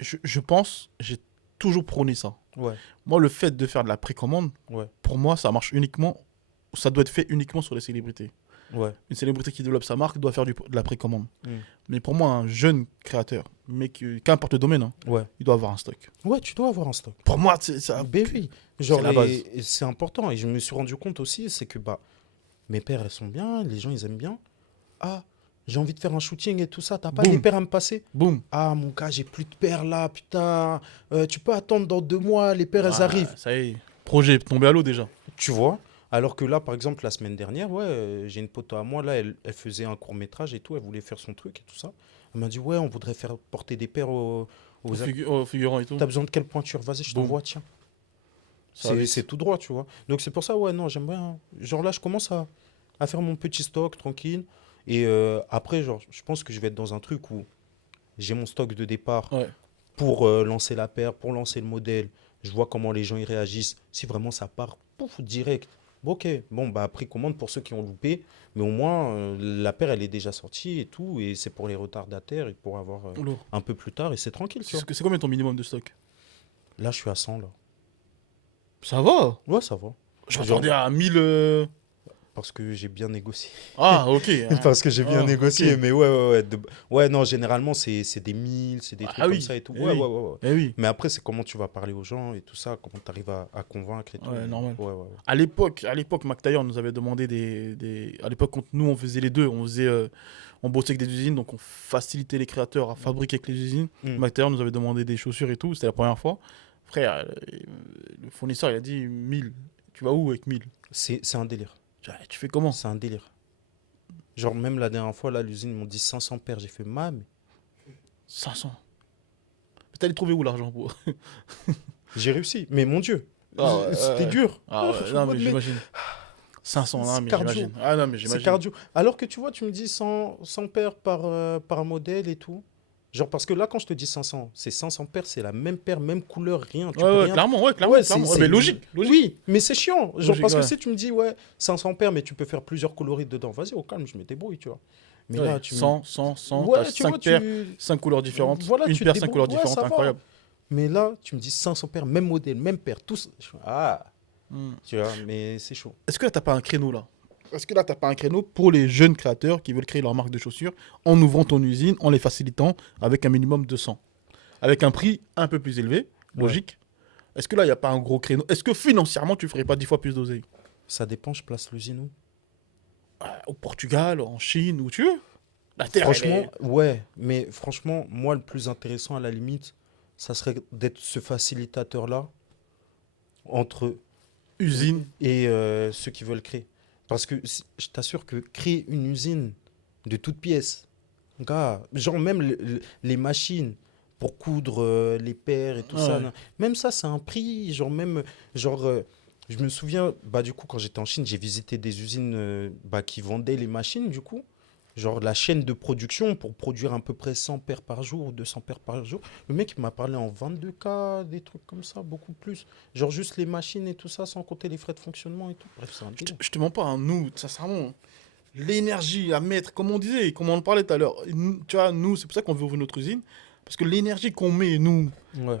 je pense, j'ai toujours prôné ça. Ouais, Moi, le fait de faire de la précommande, ouais, pour moi, ça marche uniquement, ça doit être fait uniquement sur les célébrités. ouais. Une célébrité qui développe sa marque doit faire de la précommande. Hmm. Mais pour moi, un jeune créateur, mais qu'importe le domaine, hein, Ouais. il doit avoir un stock. Ouais, tu dois avoir un stock. Pour moi, c'est ça. Ben oui. C'est Genre, la base. et c'est important. Et je me suis rendu compte aussi, c'est que bah, mes paires, elles sont bien, les gens, ils aiment bien. Ah, j'ai envie de faire un shooting et tout ça, t'as pas des Boum, paires à me passer? boum. Ah, mon gars, j'ai plus de paires là, putain. Tu peux attendre dans 2 mois, les paires, elles Ah, arrivent. ça y est, projet est tombé à l'eau déjà. Tu vois? Alors que là, par exemple, la semaine dernière, ouais, j'ai une pote à moi, là, elle faisait un court-métrage et tout, elle voulait faire son truc et tout ça. Elle m'a dit, ouais, on voudrait faire porter des paires Au figurant et tout. T'as besoin de quelle pointure? Vas-y, je Boum. t'envoie, tiens. Ça va C'est vite. tout droit, tu vois. Donc c'est pour ça, ouais, non, j'aime bien. Genre là, je commence à faire mon petit stock tranquille. Et après, genre, je pense que je vais être dans un truc où j'ai mon stock de départ Ouais. pour lancer la paire, pour lancer le modèle. Je vois comment les gens y réagissent. Si vraiment ça part, pouf, direct. Bon, ok, bon, bah après commande pour ceux qui ont loupé. Mais au moins, la paire, elle est déjà sortie et tout. Et c'est pour les retardataires et pour avoir Lourd. un peu plus tard. Et c'est tranquille, tu vois. C'est combien ton minimum de stock? Là, je suis à 100, là. Ça va. Ouais, ça va. Je Genre, m'attendais à 1000. parce que j'ai bien négocié. Ah, ok. Parce que j'ai bien Ah, négocié, ok. mais ouais, ouais, ouais. Ouais, non, généralement, c'est des 1000, c'est des trucs Ah comme oui. ça et tout. Eh Ouais, oui. ouais, ouais, ouais. Eh oui. Mais après, c'est comment tu vas parler aux gens et tout ça, comment tu arrives à convaincre et tout. Ouais, normal. Ouais, ouais, ouais. À l'époque, McTayer nous avait demandé à l'époque, quand nous, on faisait les deux. On bossait avec des usines, donc on facilitait les créateurs à fabriquer avec les usines. Hmm. McTayer nous avait demandé des chaussures et tout. C'était la première fois. Frère, le fournisseur, il a dit 1000. Tu vas où avec 1000? C'est un délire. Tu fais comment? C'est un délire. Genre, même la dernière fois, là, l'usine, ils m'ont dit 500 paires. J'ai fait, mais 500. Mais t'allais trouver où l'argent pour. j'ai réussi. Mais mon Dieu, Ah ouais, c'était ouais. dur. Ah Je ouais, suis en non, mode, mais mais j'imagine. 500, non, c'est mais cardio. j'imagine. Ah non, mais C'est j'imagine. cardio. Alors que tu vois, tu me dis 100 paires par modèle et tout. Genre, parce que là, quand je te dis 500, c'est 500 paires, c'est la même paire, même couleur, rien. Tu peux Ouais, rien. clairement, Ouais, clairement. Ouais, mais logique, logique. Oui, mais c'est chiant. Genre, Logique, parce que ouais. si tu me dis, ouais, 500 paires, mais tu peux faire plusieurs coloris dedans, vas-y, au calme, je me débrouille, tu vois. Mais Ouais, là, tu me. 100, t'as Ouais, tu 5 vois, paires, tu. 5 couleurs différentes, Voilà, une tu te paire, 5 débrouilles. couleurs Ouais, différentes, ça va. incroyable. Mais là, tu me dis 500 paires, même modèle, même paire, tous. Ah, Hmm. tu vois, mais c'est chaud. Est-ce que là, t'as pas un créneau là? Est-ce que là, t'as pas un créneau pour les jeunes créateurs qui veulent créer leur marque de chaussures en ouvrant ton usine, en les facilitant avec un minimum de 100? Avec un prix un peu plus élevé, Ouais, logique. Est-ce que là, il n'y a pas un gros créneau? Est-ce que financièrement, tu ferais pas 10 fois plus d'oseille? ça dépend, je place l'usine où? Au Portugal, en Chine, où tu veux. La terre, elle Franchement, est ouais, mais franchement, moi, le plus intéressant à la limite, ça serait d'être ce facilitateur-là entre eux usine. et ceux qui veulent créer. Parce que je t'assure que créer une usine de toutes pièces, gars, genre même les machines pour coudre les paires et tout ça, Ouais. nan, même ça, c'est un prix. Genre même, genre, je me souviens, bah du coup, quand j'étais en Chine, j'ai visité des usines bah, qui vendaient les machines, du coup. Genre la chaîne de production pour produire à peu près 100 paires par jour ou 200 paires par jour. Le mec il m'a parlé en 22K, des trucs comme ça, beaucoup plus. Genre juste les machines et tout ça, sans compter les frais de fonctionnement et tout. Bref, c'est un délire. Je te mens pas, hein, nous, sincèrement, l'énergie à mettre, comme on disait, comme on en parlait tout à l'heure, tu vois, nous, c'est pour ça qu'on veut ouvrir notre usine. Parce que l'énergie qu'on met, nous, Ouais.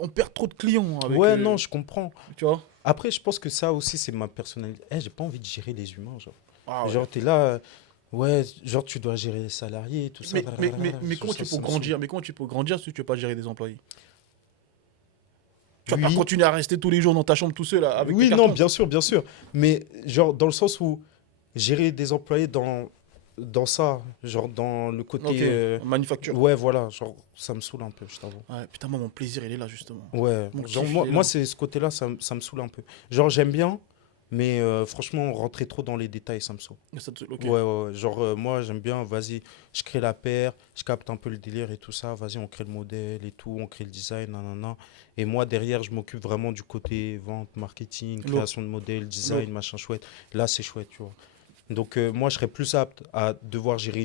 on perd trop de clients avec. Ouais, non, je comprends. Tu vois? Après, je pense que ça aussi, c'est ma personnalité. Eh, j'ai pas envie de gérer les humains, genre. Ah ouais. Genre, t'es là, ouais, genre, tu dois gérer les salariés et tout ça. Mais comment Ça, tu peux ça me saoule. grandir? Mais comment tu peux grandir si tu veux pas gérer des employés? Tu vas pas Oui, continuer à rester tous les jours dans ta chambre tout seul là, avec tes oui, non, cartons. bien sûr, bien sûr. Mais, genre, dans le sens où gérer des employés dans ça, genre, dans le côté. Ok, manufacture. Ouais, voilà, genre, ça me saoule un peu, je t'avoue. Ouais, putain, moi, mon plaisir, il est là, justement. Ouais, Mon genre, kiff, il est moi là. c'est ce côté-là, ça me saoule un peu. Genre, j'aime bien, mais franchement, rentrer trop dans les détails, ça me saoule. Ok. Ouais. Genre, moi, j'aime bien, vas-y, je crée la paire, je capte un peu le délire et tout ça, vas-y, on crée le modèle et tout, on crée le design, nanana. Et moi, derrière, je m'occupe vraiment du côté vente, marketing, Lourd, création de modèles, lourd. design, machin chouette. Là, c'est chouette, tu vois. Donc, moi, je serais plus apte à devoir gérer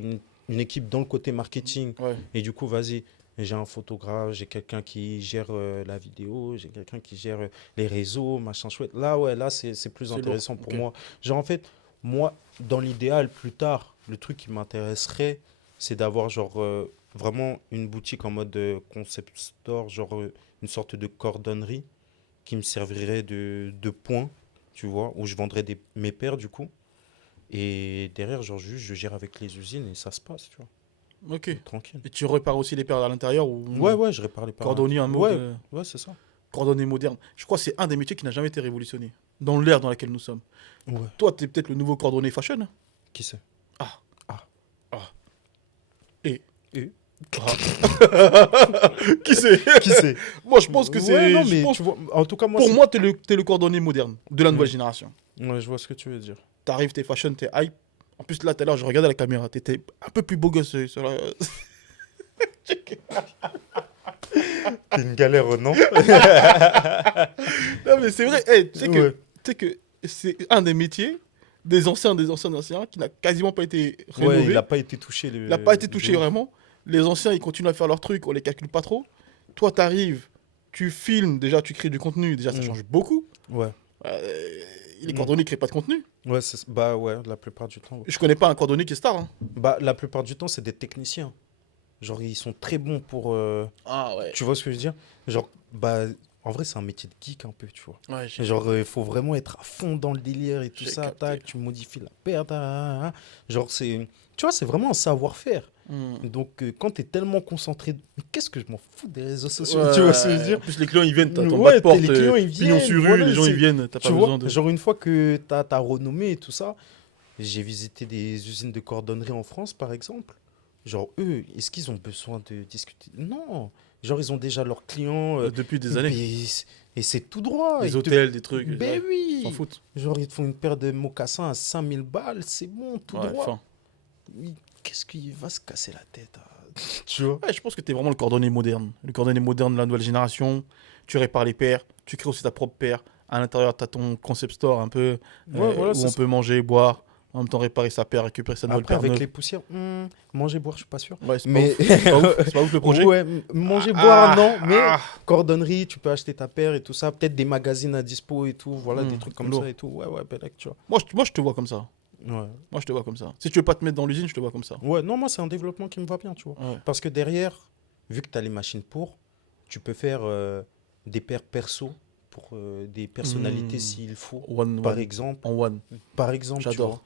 une équipe dans le côté marketing. Ouais. Et du coup, vas-y, j'ai un photographe, j'ai quelqu'un qui gère la vidéo, j'ai quelqu'un qui gère les réseaux, machin chouette. Là, ouais, là, c'est plus C'est lourd. intéressant pour Ok. moi. Genre, en fait, moi, dans l'idéal, plus tard, le truc qui m'intéresserait, c'est d'avoir, genre, vraiment une boutique en mode concept store, genre, une sorte de cordonnerie qui me servirait de point, tu vois, où je vendrais mes paires, du coup. Et derrière, genre, juste, je gère avec les usines et ça se passe, tu vois. Ok. Tranquille. Et tu répares aussi les paires à l'intérieur ou Ouais, non? ouais, je répare les parents. Cordonnier en mode Ouais, ouais, c'est ça. cordonnier moderne. Je crois que c'est un des métiers qui n'a jamais été révolutionné dans l'ère dans laquelle nous sommes. Ouais. Toi, tu es peut-être le nouveau cordonnier fashion. Qui c'est? Ah, Ah. ah. Et. Et Qui c'est? qui c'est? Moi, je pense que Ouais, c'est. non, Je mais pense, tu vois, en tout cas, moi, pour c'est. moi, t'es le cordonnier moderne de la nouvelle Ouais. génération. Ouais, je vois ce que tu veux dire. T'arrives, t'es fashion, t'es hype. En plus, là, tout à l'heure, je regardais la caméra. T'étais un peu plus beau gosse sur la. T'es une galère, non? Non, mais c'est vrai. Hey, Ouais. tu sais que c'est un des métiers des anciens, qui n'a quasiment pas été Ouais, il rénové. n'a pas été touché Il n'a pas été de touché ouf. vraiment. Les anciens, ils continuent à faire leur truc, on les calcule pas trop. Toi, t'arrives, tu filmes, déjà, tu crées du contenu, déjà, ça Mm. change beaucoup. Ouais. Euh, les Mm. cordonniers ne créent pas de contenu. Ouais, bah ouais, la plupart du temps. Ouais. Je connais pas un cordonnier qui est star. Hein. Bah, la plupart du temps, c'est des techniciens. Genre, ils sont très bons pour. Ah ouais. Tu vois ce que je veux dire? Genre, bah, en vrai, c'est un métier de geek un peu, tu vois. Ouais, j'ai Genre, il faut vraiment être à fond dans le délire et tout j'ai ça. capté. Tac, tu modifies la paire. Genre, c'est. Tu vois, c'est vraiment un savoir-faire. Hmm. Donc, quand tu es tellement concentré. Mais qu'est-ce que je m'en fous des réseaux sociaux? Tu vois ce que je veux Ouais. dire? En plus, les clients, ils viennent, t'as ton bas de Ouais, porte, les clients, ils pignon viennent. sur rue, Voilà, les gens, ils viennent, t'as pas tu vois, besoin de. genre, une fois que tu as renommé et tout ça, j'ai visité des usines de cordonnerie en France, par exemple. Genre, eux, est-ce qu'ils ont besoin de discuter? Non. Genre, ils ont déjà leurs clients. Depuis des années. Et c'est tout droit. Des hôtels, des trucs, Ben ouais, ils s'en oui. foutent. Genre, ils te font une paire de mocassins à 5000 balles, c'est bon, tout Ouais, droit. fin. Oui, qu'est-ce qu'il va se casser la tête? Tu vois? Ouais, je pense que t'es vraiment le cordonnier moderne. Le cordonnier moderne de la nouvelle génération. Tu répares les paires, tu crées aussi ta propre paire. À l'intérieur, t'as ton concept store un peu Ouais, voilà, où c'est on ça. peut manger, boire, En même temps, réparer sa paire, récupérer sa nouvelle Après, paire avec neuve. les poussières, manger, boire, je suis pas sûr. Ouais, c'est pas Mais ouf. C'est pas ouf. C'est pas ouf le projet. ouais, manger, boire, non, mais cordonnerie, tu peux acheter ta paire et tout ça. Peut-être des magazines à dispo et tout. Voilà, des trucs comme Lourd. ça et tout. Ouais, Belek, tu vois. Moi, je te vois comme ça. Ouais. Moi, je te vois comme ça. Si tu veux pas te mettre dans l'usine, je te vois comme ça. Ouais, non, moi, c'est un développement qui me va bien, tu vois. Ouais. Parce que derrière, vu que tu as les machines pour, tu peux faire des paires perso pour des personnalités Hmm. s'il faut. One, Par one. exemple, En one. tu vois. J'adore.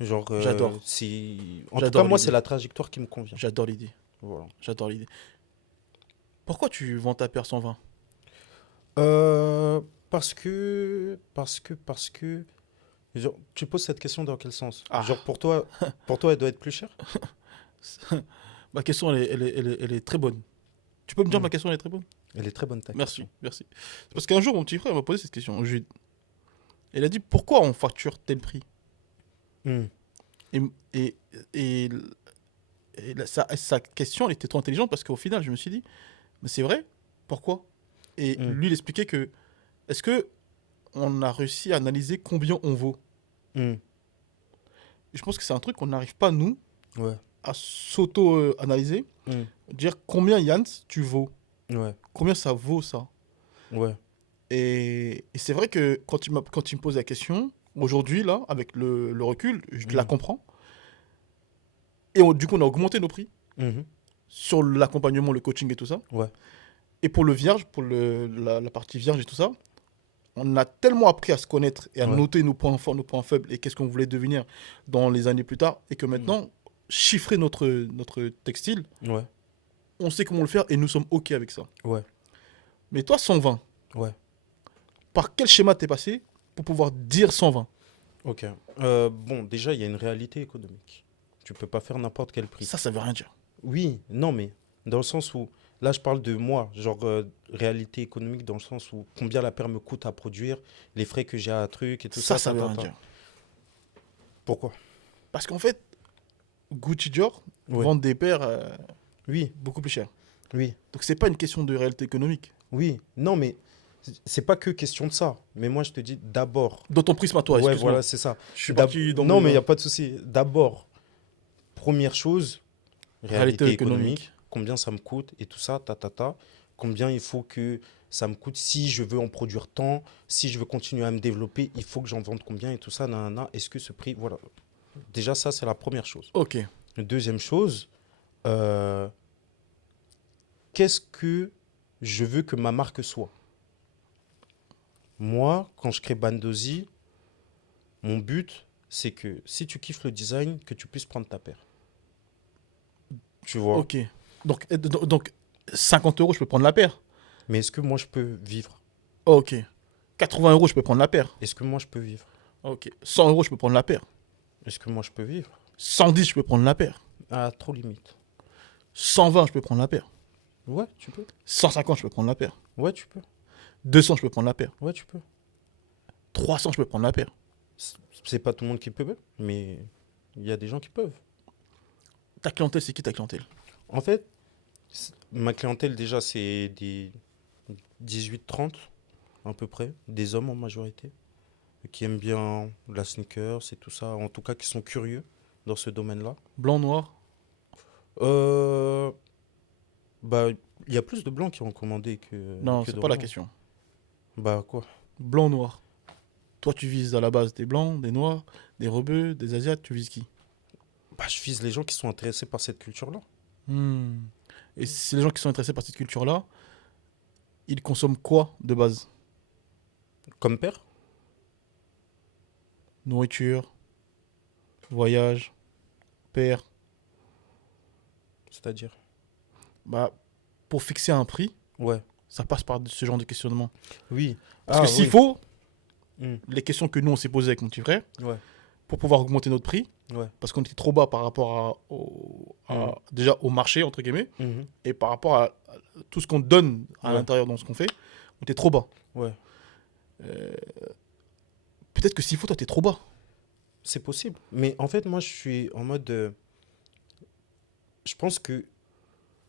Genre, J'adore. en tout cas, J'adore moi, c'est l'idée. la trajectoire qui me convient. J'adore l'idée. Voilà. J'adore l'idée. Pourquoi tu vends ta paire 120? Euh, parce que, genre, tu poses cette question dans quel sens? Ah, Genre, pour toi, elle doit être plus chère? ma question, elle est très bonne. Tu peux me dire Hmm. ma question, elle est très bonne? Elle est très bonne, ta Merci, question. merci. C'est parce qu'un jour, mon petit frère m'a posé cette question. Il a dit pourquoi on facture tel prix? Hmm. Et, et, et, sa question, elle était trop intelligente parce qu'au final, je me suis dit, mais c'est vrai, pourquoi? Et Hmm. lui, il expliquait que, est-ce que on a réussi à analyser combien on vaut? Hmm. Et je pense que c'est un truc qu'on n'arrive pas, nous, Ouais. à s'auto-analyser, Hmm. dire combien Yann, tu vaux, Ouais. combien ça vaut ça. Ouais. Et c'est vrai que quand tu me poses la question, aujourd'hui, là, avec le recul, je la Hmm. comprends. Et du coup, on a augmenté nos prix Mhm. sur l'accompagnement, le coaching et tout ça. Ouais. Et pour le vierge, pour la partie vierge et tout ça, on a tellement appris à se connaître et à Ouais. noter nos points forts, nos points faibles et qu'est-ce qu'on voulait devenir dans les années plus tard. Et que Hmm. maintenant, chiffrer notre textile, Ouais. on sait comment le faire et nous sommes OK avec ça. Ouais. Mais toi, 120, Ouais. par quel schéma t'es passé pour pouvoir dire 120? Ok. Bon, déjà, il y a une réalité économique. Tu peux pas faire n'importe quel prix. Ça veut rien dire. Oui, non, mais dans le sens où, là, je parle de moi, genre réalité économique, dans le sens où combien la paire me coûte à produire, les frais que j'ai à truc et tout ça, Ça ta, veut ta, rien ta. dire. Pourquoi? Parce qu'en fait, Gucci Dior Oui, vendent des paires oui, beaucoup plus chères. oui, Donc c'est pas une question de réalité économique. oui. Non, mais c'est pas que question de ça. Mais moi, je te dis d'abord. Dans ton prisme à toi, Ouais, excuse-moi. voilà, c'est ça. Je suis parti dans Non, mais il n'y le a pas de souci. D'abord, première chose, réalité réalité économique, économique. combien ça me coûte et tout ça, ta, ta, ta. Combien il faut que ça me coûte si je veux en produire tant, si je veux continuer à me développer, il faut que j'en vende combien et tout ça, nanana. Est-ce que ce prix, voilà. Déjà, ça, c'est la première chose. Ok. Deuxième chose, euh, qu'est-ce que je veux que ma marque soit? Moi, quand je crée Bandozi, mon but, c'est que si tu kiffes le design, que tu puisses prendre ta paire. Tu vois? Ok. Donc 50 euros, je peux prendre la paire. Mais est-ce que moi, je peux vivre? Ok. 80 euros, je peux prendre la paire. Est-ce que moi, je peux vivre? Ok. 100 euros, je peux prendre la paire. Est-ce que moi, je peux vivre? 110, je peux prendre la paire. Ah, trop limite. 120, je peux prendre la paire. Ouais, tu peux. 150, je peux prendre la paire. Ouais, tu peux. 200, je peux prendre la paire. Ouais, tu peux. 300, je peux prendre la paire. C'est pas tout le monde qui peut, mais il y a des gens qui peuvent. Ta clientèle, c'est qui ta clientèle? En fait, ma clientèle, déjà, c'est des 18-30, à peu près. Des hommes en majorité. Qui aiment bien la sneaker, c'est tout ça. En tout cas, qui sont curieux dans ce domaine-là. Blanc, noir? Euh, Bah, il y a plus de blancs qui ont commandé Non, que c'est de pas la noirs. question. Bah, quoi? Blanc, noir. Toi, tu vises à la base des blancs, des noirs, des rebeux, des asiates, tu vises qui? Bah, je vise les gens qui sont intéressés par cette culture-là. Hmm. Et si les gens qui sont intéressés par cette culture-là, ils consomment quoi de base? Comme père? Nourriture, voyage, père. C'est-à-dire? Bah, pour fixer un prix, Ouais. ça passe par ce genre de questionnement. Oui. Parce Ah, que s'il oui. faut, Hmm. les questions que nous on s'est posées avec mon petit frère, Ouais. pour pouvoir augmenter notre prix, Ouais. parce qu'on était trop bas par rapport déjà au marché, entre guillemets, Mhm. et par rapport à tout ce qu'on donne à Ouais. l'intérieur dans ce qu'on fait, on était trop bas. Ouais. Peut-être que s'il faut, toi, t'es trop bas. C'est possible. Mais en fait, moi, je suis en mode. Je pense que.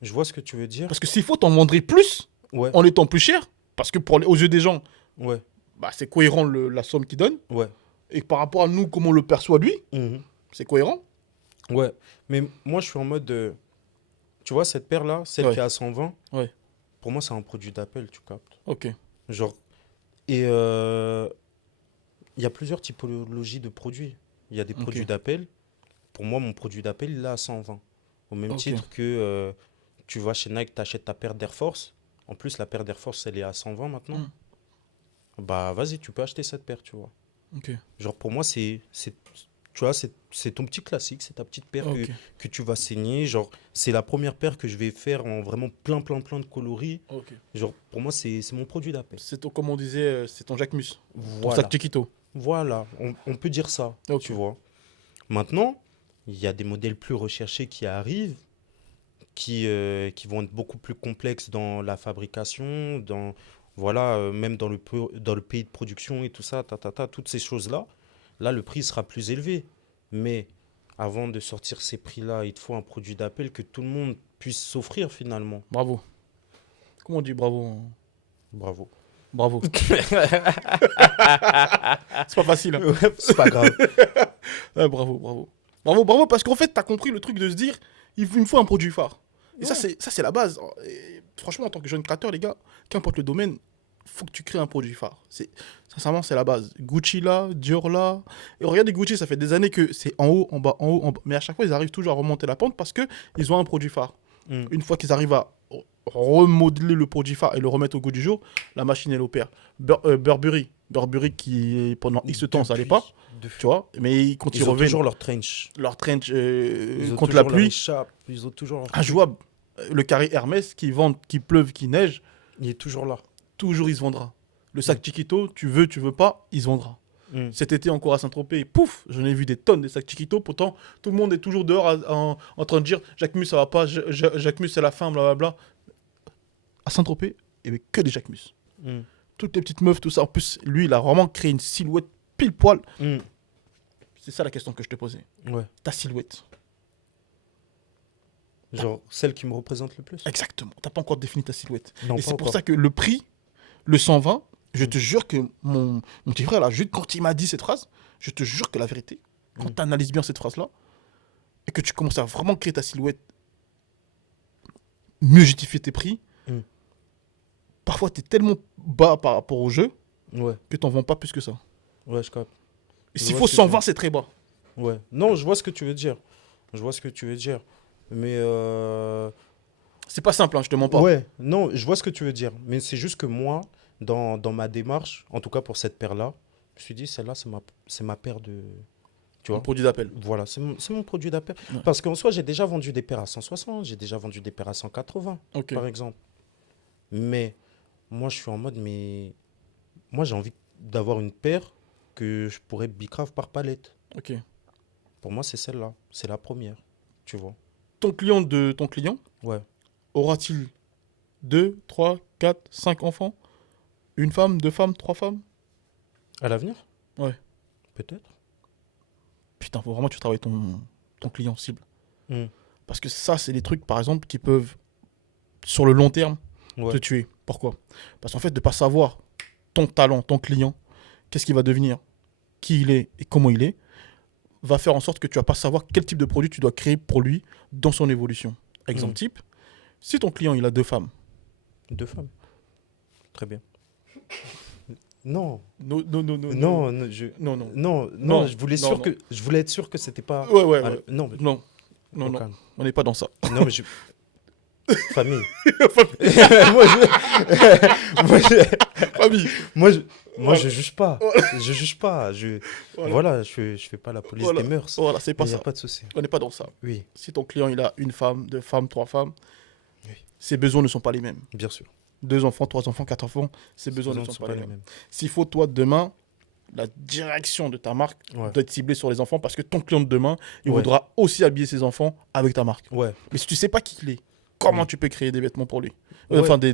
Je vois ce que tu veux dire. Parce que s'il faut, t'en vendrais plus Ouais. en étant plus cher, parce que aux yeux des gens, Ouais. bah, c'est cohérent la somme qu'ils donnent, Ouais. et par rapport à nous, comment on le perçoit lui, Mhm. c'est cohérent. Ouais, mais moi je suis en mode, tu vois, cette paire-là, celle qui Ouais, est à 120, ouais, pour moi c'est un produit d'appel, tu captes. ok, Genre, et il y a plusieurs typologies de produits. Il y a des ok, produits d'appel. Pour moi, mon produit d'appel, il est à 120. Au même ok. titre que tu vas chez Nike, tu achètes ta paire d'Air Force. En plus, la paire d'Air Force, elle est à 120 maintenant. Hmm, Bah, vas-y, tu peux acheter cette paire, tu vois. ok, Genre, pour moi, tu vois, c'est ton petit classique, c'est ta petite paire ok, que tu vas saigner. Genre, c'est la première paire que je vais faire en vraiment plein de coloris. ok. Genre, pour moi, c'est mon produit d'appel. C'est ton, comme on disait, c'est ton Jacquemus, ton sac Voilà, Chiquito. voilà, on peut dire ça, Ok, tu vois. Maintenant, il y a des modèles plus recherchés qui arrivent, qui vont être beaucoup plus complexes dans la fabrication, voilà, même dans le pays de production et tout ça, toutes ces choses-là. Là, le prix sera plus élevé. Mais avant de sortir ces prix-là, il te faut un produit d'appel que tout le monde puisse s'offrir finalement. bravo. Comment on dit bravo, hein? Bravo. Bravo. C'est pas facile, hein. Ouais, c'est pas grave. Ouais, bravo, bravo. Bravo, bravo, parce qu'en fait, t'as compris le truc de se dire, il me faut un produit phare. Et Ouais. ça, c'est la base. Et franchement, en tant que jeune créateur, les gars, qu'importe le domaine, faut que tu crées un produit phare. Sincèrement, c'est la base. Gucci là, Dior là. Et regardez Gucci, ça fait des années que c'est en haut, en bas, en haut, en bas. Mais à chaque fois, ils arrivent toujours à remonter la pente parce que ils ont un produit phare. Mm. Une fois qu'ils arrivent à remodeler le produit phare et le remettre au goût du jour, la machine, elle opère. Burberry. Burberry qui, pendant X temps, ça allait pas. Tu vois, mais quand ils Ils ont reviennent, toujours leur trench. leur trench Ils ont contre la toujours leur pluie, écharpe. Ils ont toujours leur truc. injouable. Le carré Hermès, qui vente, qui pleuve, qui neige, Il est toujours là. toujours il se vendra. Le Mm. sac Chiquito, tu veux pas, il se vendra. Mm. Cet été encore à Saint-Tropez, pouf, j'en ai vu des tonnes de sacs Chiquito. Pourtant, tout le monde est toujours dehors en train de dire Jacquemus, ça va pas, Jacquemus, c'est la fin, blablabla. À Saint-Tropez, il y avait que des Jacquemus. Mm. Toutes les petites meufs, tout ça. En plus, lui, il a vraiment créé une silhouette pile poil. Mm. C'est ça la question que je te posais. Ouais. Ta silhouette. Genre celle qui me représente le plus. Exactement. T'as pas encore défini ta silhouette. Non, Et pas c'est pour encore. ça que le prix, le 120, je Mm. te jure que mon petit frère, là, juste quand il m'a dit cette phrase, je te jure que la vérité, quand Mm. tu analyses bien cette phrase-là, et que tu commences à vraiment créer ta silhouette, mieux justifier tes prix, Mm. parfois tu es tellement bas par rapport au jeu Ouais, que t'en vends pas plus que ça. ouais, je capte. Et Je s'il vois faut ce que tu veux 120, c'est très bas. Ouais. Non, je vois ce que tu veux dire. Je vois ce que tu veux dire. Mais C'est pas simple, hein, je te mens pas. ouais, non, je vois ce que tu veux dire. Mais c'est juste que moi, dans ma démarche, en tout cas pour cette paire-là, je me suis dit, celle-là, c'est ma paire de. Tu Un vois? produit d'appel. Voilà, c'est mon produit d'appel. Ouais. Parce qu'en soi, j'ai déjà vendu des paires à 160, j'ai déjà vendu des paires à 180, Ok, par exemple. Mais moi, je suis en mode, mais moi, j'ai envie d'avoir une paire que je pourrais bicrave par palette. ok. Pour moi, c'est celle-là. C'est la première. Tu vois? Ton client de ton client Ouais. aura-t-il 2, 3, 4, 5 enfants? Une femme, deux femmes, trois femmes? À l'avenir? Ouais. Peut-être. Putain, faut vraiment que tu travailles ton client cible. Hmm. Parce que ça, c'est des trucs, par exemple, qui peuvent, sur le long terme, te Ouais. tuer. Pourquoi? Parce qu'en fait, de pas savoir ton talent, ton client, qu'est-ce qu'il va devenir, qui il est et comment il est, va faire en sorte que tu vas pas savoir quel type de produit tu dois créer pour lui dans son évolution. Exemple Hmm. type, si ton client, il a deux femmes, Deux femmes. Très bien. Non. non, non, non, non, non, Non, non, non, non, non, non, non, non. je voulais être sûr que c'était pas. Ouais, ouais, Ah, ouais. non, mais Non, non, au non, calme. on n'est pas dans ça. Non, mais famille. moi, moi, Famille, moi, moi, voilà. je juge pas. Je juge pas. Voilà. Voilà, je fais pas la police Voilà. des mœurs. Voilà, c'est pas Il n'y a ça. pas de souci. On n'est pas dans ça. Oui, Si ton client, il a une femme, deux femmes, trois femmes, oui, ses besoins ne sont pas les mêmes. bien sûr. Deux enfants, trois enfants, quatre enfants, ses besoins ne Ils sont sont pas pas les les mêmes. mêmes. S'il faut, toi, demain, la direction de ta marque Ouais. doit être ciblée sur les enfants parce que ton client de demain, il Ouais. voudra aussi habiller ses enfants avec ta marque. Ouais. Mais si tu sais pas qui il est, comment Mm. tu peux créer des vêtements pour lui? Ouais. Enfin, des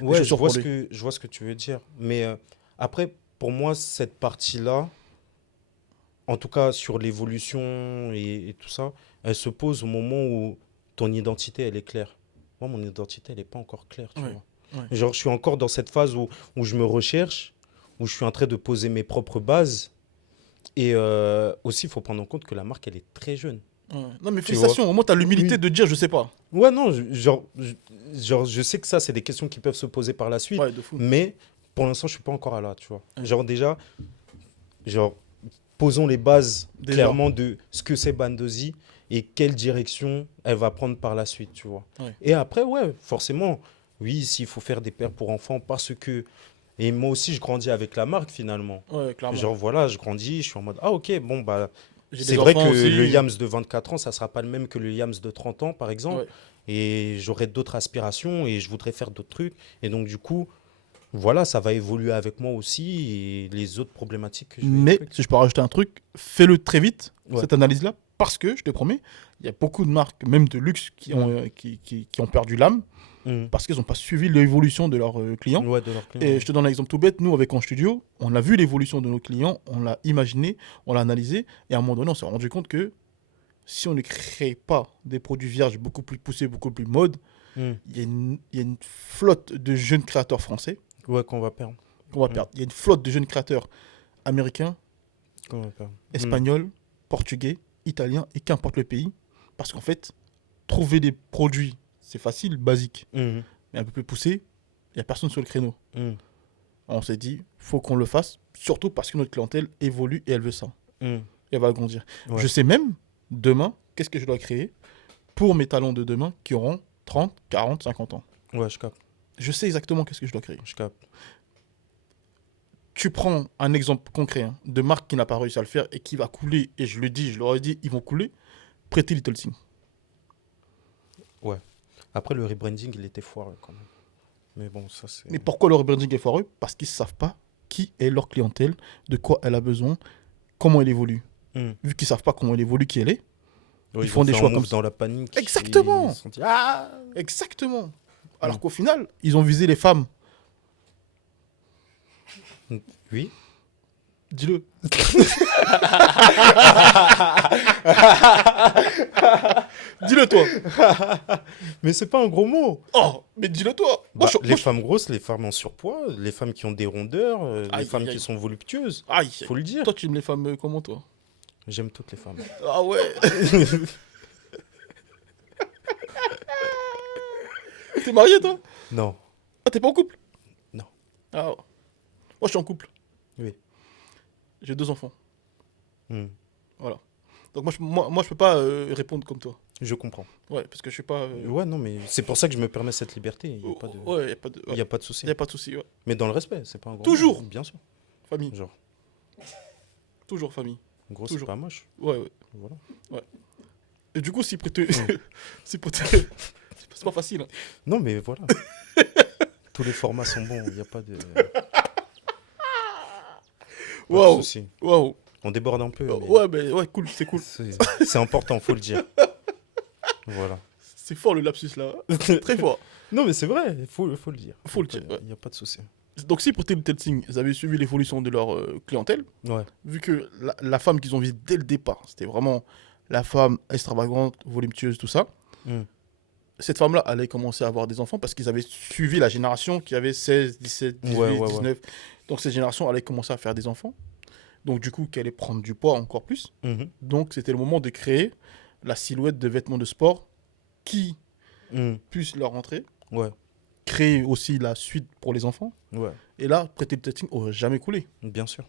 Ouais, chaussures pour lui. je vois ce que tu veux dire. Mais après, pour moi, cette partie-là, en tout cas sur l'évolution et tout ça, elle se pose au moment où ton identité, elle est claire. Moi, mon identité, elle n'est pas encore claire, tu Ouais, vois. ouais. Genre, je suis encore dans cette phase où je me recherche, où je suis en train de poser mes propres bases. Et aussi, il faut prendre en compte que la marque, elle est très jeune. Ouais. Non, mais Tu vois? félicitations, au moins, tu as l'humilité Oui. de dire je sais pas. Ouais, non, genre, je sais que ça, c'est des questions qui peuvent se poser par la suite, Ouais, de fou. mais pour l'instant, je suis pas encore à là, tu vois. Ouais. Genre, déjà, genre, posons les bases Déjà. clairement de ce que c'est Bandozi et quelle direction elle va prendre par la suite, tu vois. Ouais, Et après, ouais, forcément, oui, s'il faut faire des paires pour enfants parce que... Et moi aussi, je grandis avec la marque, finalement. ouais, clairement. Genre, voilà, je grandis, je suis en mode, ah ok, bon, bah, J'ai c'est des vrai que enfants le aussi. Yams de 24 ans, ça sera pas le même que le Yams de 30 ans, par exemple. Ouais. Et j'aurai d'autres aspirations et je voudrais faire d'autres trucs. Et donc, du coup, voilà, ça va évoluer avec moi aussi et les autres problématiques que je vais Mais, truc. si je peux rajouter un truc, fais-le très vite, Ouais. cette analyse-là, parce que, je te promets, il y a beaucoup de marques, même de luxe, qui ont perdu l'âme, Mhm. parce qu'ils n'ont pas suivi l'évolution de leurs clients. Ouais, de leurs clients. Et Ouais. je te donne un exemple tout bête, nous, avec En Studio, on a vu l'évolution de nos clients, on l'a imaginé, on l'a analysé, et à un moment donné, on s'est rendu compte que si on ne crée pas des produits vierges beaucoup plus poussés, beaucoup plus mode, Mhm. il y a une flotte de jeunes créateurs français Ouais, qu'on va perdre. qu'on va Mhm. perdre. Il y a une flotte de jeunes créateurs américains, Qu'on va perdre. Mhm. espagnols, portugais, italiens, et qu'importe le pays. Parce qu'en fait, trouver des produits, c'est facile, basique, Mhm. mais un peu plus poussé, il n'y a personne sur le créneau. Mhm. On s'est dit, faut qu'on le fasse, surtout parce que notre clientèle évolue et elle veut ça. Mhm. Et elle va grandir. Je Ouais. sais même, demain, qu'est-ce que je dois créer pour mes talents de demain qui auront 30, 40, 50 ans. Ouais, je capte. Je sais exactement qu'est-ce que je dois créer. Je capte. Tu prends un exemple concret hein, de marque qui n'a pas réussi à le faire et qui va couler, et je le dis, je leur ai dit, ils vont couler. Pretty Little Thing. Ouais. Après, le rebranding, il était foireux quand même. Mais bon, ça, c'est. Mais pourquoi le rebranding est foireux? Parce qu'ils ne savent pas qui est leur clientèle, de quoi elle a besoin, comment elle évolue. Mhm. Vu qu'ils ne savent pas comment elle évolue, qui elle est, Ouais, ils ils ont font des fait un choix comme move ça. dans la panique. Et ils Exactement. se sont dit, ah. Exactement. Mhm. Alors qu'au final, ils ont visé les femmes. Oui. Dis-le. Dis-le toi. Mais c'est pas un gros mot. Oh, mais dis-le toi. Bah, les femmes grosses, les femmes en surpoids, les femmes qui ont des rondeurs, les Aïe, femmes aïe, qui aïe. sont voluptueuses. Aïe. Faut le dire. Toi, tu aimes les femmes comment, toi? J'aime toutes les femmes. Ah ouais. T'es marié, toi? Non. Ah, t'es pas en couple? Non. Ah, ouais. Moi, je suis en couple. Oui. J'ai 2 enfants. Hmm. Voilà. Donc, moi, je peux pas répondre comme toi. Je comprends. Ouais, parce que je suis pas. Ouais, non, mais c'est pour ça que je me permets cette liberté. Il n'y a pas de, Ouais, y a pas de, il ouais. y a pas de Y souci. a pas de souci. Ouais. Mais dans le respect, c'est pas un gros Toujours. mot. Bien sûr. Famille. Genre, Toujours famille. gros, c'est Toujours. pas moche. Ouais, ouais. Voilà. Et du coup, si pour te. Hmm. si pour te. C'est pas facile. Hein. Non, mais voilà. Tous les formats sont bons. Il n'y a pas de, pas de Waouh. souci. Waouh. On déborde un peu, mais Ouais, mais ouais, cool, c'est cool. c'est important, faut le dire. Voilà. C'est fort le lapsus là. Très fort. Non, mais c'est vrai, faut le dire. Faut le dire, ouais. Il n'y a pas de souci. Donc, si pour Tell Thing, ils avaient suivi l'évolution de leur clientèle, Ouais. vu que la femme qu'ils ont vue dès le départ, c'était vraiment la femme extravagante, voluptueuse, tout ça, Hmm. cette femme-là allait commencer à avoir des enfants parce qu'ils avaient suivi la génération qui avait 16, 17, 18, Ouais, ouais, ouais. 19. Donc, cette génération allait commencer à faire des enfants. Donc, du coup, qu'elle allait prendre du poids encore plus. Mhm. Donc, c'était le moment de créer la silhouette de vêtements de sport qui Hmm. puisse leur rentrer. Ouais, Créer aussi la suite pour les enfants. ouais, Et là, Pretty Little Thing aurait jamais coulé. bien sûr.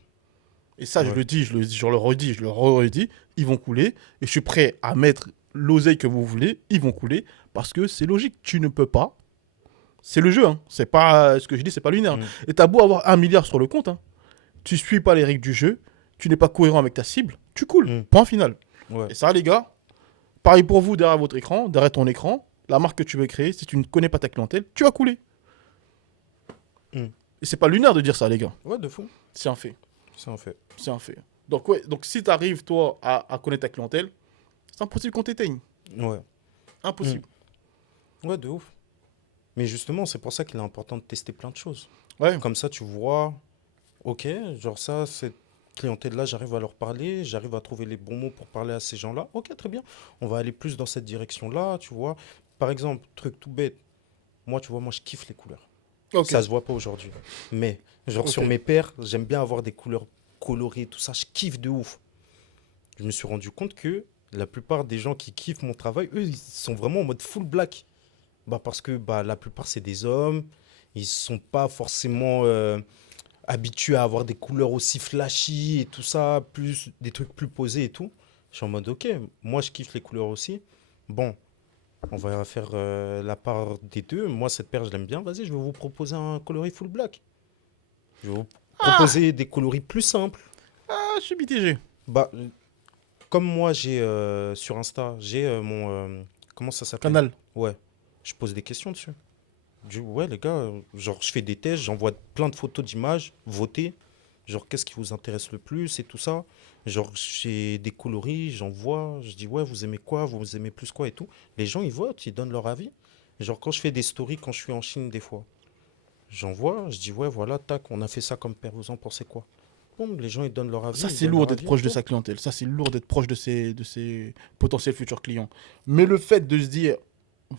Et ça, je Ouais. le dis, je le redis, je le redis, ils vont couler. Et je suis prêt à mettre l'oseille que vous voulez, ils vont couler. Parce que c'est logique, tu ne peux pas. C'est le jeu, hein. C'est pas ce que je dis, c'est pas lunaire. Mm. Et t'as beau avoir 1 milliard sur le compte, hein. Tu suis pas les règles du jeu, tu n'es pas cohérent avec ta cible, tu coules. Mm. Point final. Ouais. Et ça, les gars, pareil pour vous derrière votre écran, derrière ton écran, la marque que tu veux créer, si tu ne connais pas ta clientèle, tu vas couler. Mm. Et c'est pas lunaire de dire ça, les gars. Ouais, de fou. C'est un fait. C'est un fait. C'est un fait. Donc, ouais, donc si tu arrives, toi, à connaître ta clientèle, c'est impossible qu'on t'éteigne. Ouais. Impossible. Ouais, de ouf. Mais justement, c'est pour ça qu'il est important de tester plein de choses. Ouais. Comme ça, tu vois, ok, genre ça, cette clientèle-là, j'arrive à leur parler, j'arrive à trouver les bons mots pour parler à ces gens-là. Ok, très bien. On va aller plus dans cette direction-là, tu vois. Par exemple, truc tout bête. Moi, tu vois, moi, je kiffe les couleurs. Ok. Ça se voit pas aujourd'hui. Mais, genre, Ok. sur mes paires, j'aime bien avoir des couleurs coloré, tout ça, je kiffe de ouf. Je me suis rendu compte que la plupart des gens qui kiffent mon travail, eux, ils sont vraiment en mode full black. Bah, parce que bah, la plupart, c'est des hommes. Ils sont pas forcément habitués à avoir des couleurs aussi flashy et tout ça, plus, des trucs plus posés et tout. Je suis en mode, ok, moi, je kiffe les couleurs aussi. Bon, on va faire la part des deux. Moi, cette paire, je l'aime bien. Vas-y, je vais vous proposer un coloris full black. Je vais vous Ah, proposer des coloris plus simples. je suis mitigé. Bah, comme moi, j'ai sur Insta, j'ai mon. Comment ça s'appelle? Canal. Ouais, je pose des questions dessus. Ouais, les gars, genre, je fais des tests, j'envoie plein de photos d'images, votez. Genre, qu'est-ce qui vous intéresse le plus et tout ça. Genre, j'ai des coloris, j'envoie, je dis, ouais, vous aimez quoi, vous aimez plus quoi et tout. Les gens, ils votent, ils donnent leur avis. Genre, quand je fais des stories, quand je suis en Chine, des fois, j'envoie, je dis, ouais, voilà, tac, on a fait ça comme paire, vous en pensez quoi? Bon, les gens, ils donnent leur avis, Ça, ils c'est donnent lourd leur d'être avis et proche de tout. sa clientèle. Ça, c'est lourd d'être proche de ses potentiels futurs clients. Mais le fait de se dire,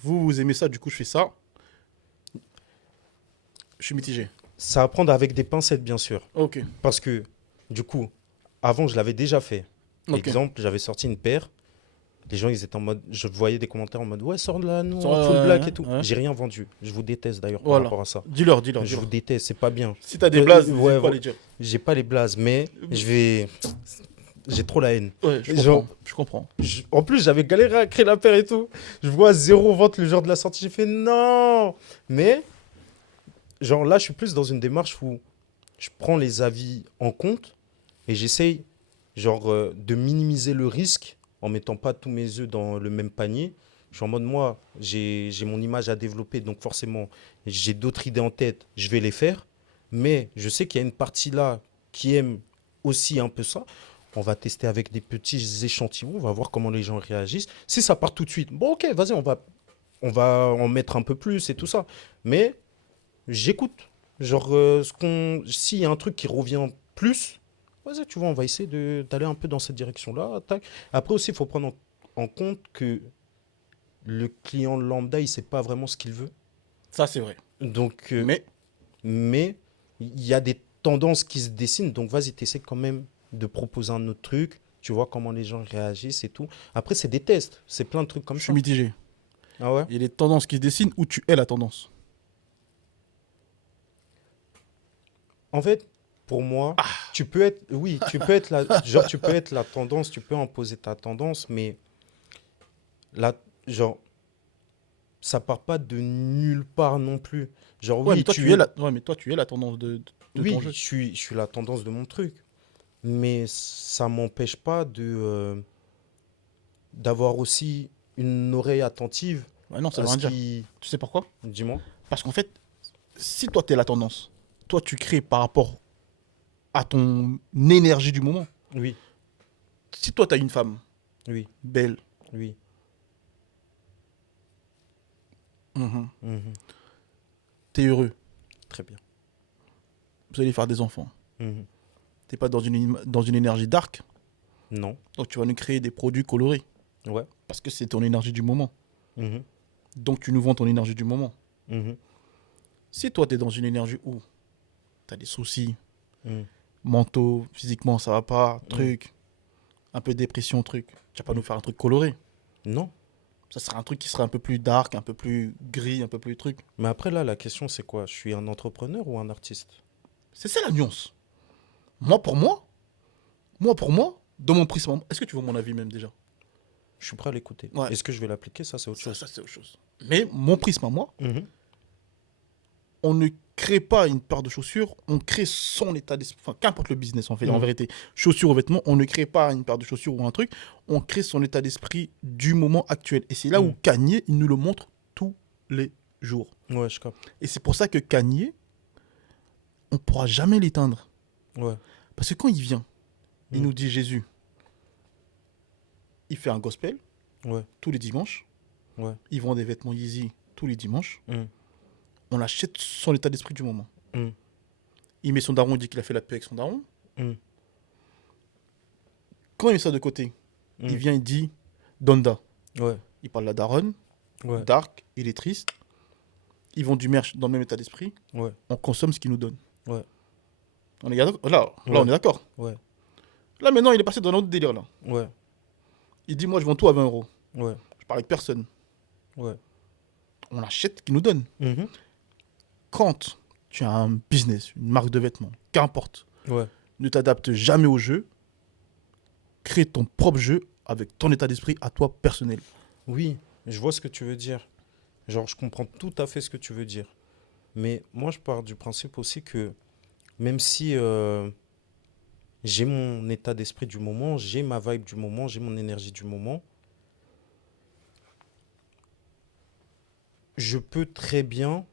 vous aimez ça, du coup, je fais ça, je suis mitigé. Ça à prendre avec des pincettes, bien sûr. Ok, Parce que, du coup, avant, je l'avais déjà fait. ok. Exemple, j'avais sorti une paire. Les gens, ils étaient en mode. Je voyais des commentaires en mode, ouais, sors de là, nous, Ça, en full black et tout. ouais. J'ai rien vendu. Je vous déteste d'ailleurs par Voilà. rapport à ça. Dis-leur, dis-leur, Je vous dis-leur. déteste, c'est pas bien. Si t'as des blazes, Ouais, n'hésite pas à les dire. j'ai pas les blazes, mais je vais. J'ai trop la haine. Ouais, je Genre, comprends, je comprends. en plus, j'avais galéré à créer la paire et tout. Je vois zéro vente le jour de la sortie. J'ai fait non. Mais, genre là, je suis plus dans une démarche où je prends les avis en compte et j'essaye, genre, de minimiser le risque en mettant pas tous mes œufs dans le même panier. Je suis en mode, moi, j'ai mon image à développer, donc forcément, j'ai d'autres idées en tête, je vais les faire. Mais je sais qu'il y a une partie là qui aime aussi un peu ça. On va tester avec des petits échantillons, on va voir comment les gens réagissent. Si ça part tout de suite, bon ok, vas-y, on va en mettre un peu plus et tout ça. Mais j'écoute. Genre, s'il y a un truc qui revient plus, vas-y, tu vois, on va essayer d'aller un peu dans cette direction-là. Tac. Après aussi, il faut prendre en compte que le client lambda, il sait pas vraiment ce qu'il veut. Ça, c'est vrai. Donc, Mais, mais il y a des tendances qui se dessinent. Donc, vas-y, t'essaies quand même de proposer un autre truc. Tu vois comment les gens réagissent et tout. Après, c'est des tests. C'est plein de trucs comme je suis ça. mitigé. Ah ouais? Il y a des tendances qui se dessinent où tu es la tendance. En fait, pour moi, tu peux être, oui, tu peux être genre, tu peux être la tendance, tu peux imposer ta tendance, mais la, genre, ça part pas de nulle part non plus. Genre, Ouais, mais oui, toi, tu es la, ouais, mais toi, tu es la tendance de ton oui, jeu. je suis la tendance de mon truc, mais ça m'empêche pas d'avoir aussi une oreille attentive Ouais, non, ça à veut rien ce dire. qui, Tu sais pourquoi? dis-moi. Parce qu'en fait, si toi, tu es la tendance, toi, tu crées par rapport à ton énergie du moment. Oui, Si toi, tu as une femme oui, belle, oui. Mhm. tu es heureux, Très bien. vous allez faire des enfants. Mhm. T'es pas dans une énergie dark, Non. donc tu vas nous créer des produits colorés. Ouais. Parce que c'est ton énergie du moment. Mhm. Donc tu nous vends ton énergie du moment. Mhm. Si toi, tu es dans une énergie où tu as des soucis Mhm. mentaux, physiquement, ça va pas, Mhm. truc, un peu de dépression, truc, tu vas pas Mhm. nous faire un truc coloré. Non. Ça sera un truc qui sera un peu plus dark, un peu plus gris, un peu plus truc. Mais après, là, la question, c'est quoi? Je suis un entrepreneur ou un artiste? C'est ça la nuance. Moi, pour moi, moi, dans mon prisme, est-ce que tu veux mon avis même déjà? Je suis prêt à l'écouter. Ouais, Est-ce que je vais l'appliquer? Ça, c'est autre ça, chose. ça c'est autre chose. Mais mon prisme à moi, Mhm. on ne crée pas une paire de chaussures, on crée son état d'esprit. Enfin, qu'importe le business en fait, en Mhm. vérité. Chaussures ou vêtements, on ne crée pas une paire de chaussures ou un truc, on crée son état d'esprit du moment actuel. Et c'est là où Mhm. Kanye, il nous le montre tous les jours. Ouais, je capte. Et c'est pour ça que Kanye, on ne pourra jamais l'éteindre. Ouais. Parce que quand il vient, il Mhm. nous dit Jésus, il fait un gospel Ouais. tous les dimanches, Ouais. il vend des vêtements Yeezy tous les dimanches, Mhm. on achète son état d'esprit du moment. Mhm. Il met son daron, il dit qu'il a fait la paix avec son daron. Mhm. Quand il met ça de côté, il Mhm. vient, il dit Donda. Ouais. Il parle de la daronne, Ouais. dark, il est triste. Ils vendent du merch dans le même état d'esprit. Ouais. On consomme ce qu'ils nous donnent. Ouais. On est d'accord. Là, on Ouais, est d'accord. ouais, Là, maintenant, il est passé dans un autre délire, là. ouais, Il dit, moi, je vends tout à 20 euros. ouais, Je parle avec personne. ouais. On achète ce qu'il nous donne. Mhm. Quand tu as un business, une marque de vêtements, qu'importe, Ouais. ne t'adapte jamais au jeu, crée ton propre jeu avec ton état d'esprit à toi personnel. Oui, je vois ce que tu veux dire. Genre, je comprends tout à fait ce que tu veux dire. Mais moi, je pars du principe aussi que même si j'ai mon état d'esprit du moment, j'ai ma vibe du moment, j'ai mon énergie du moment, je peux très bien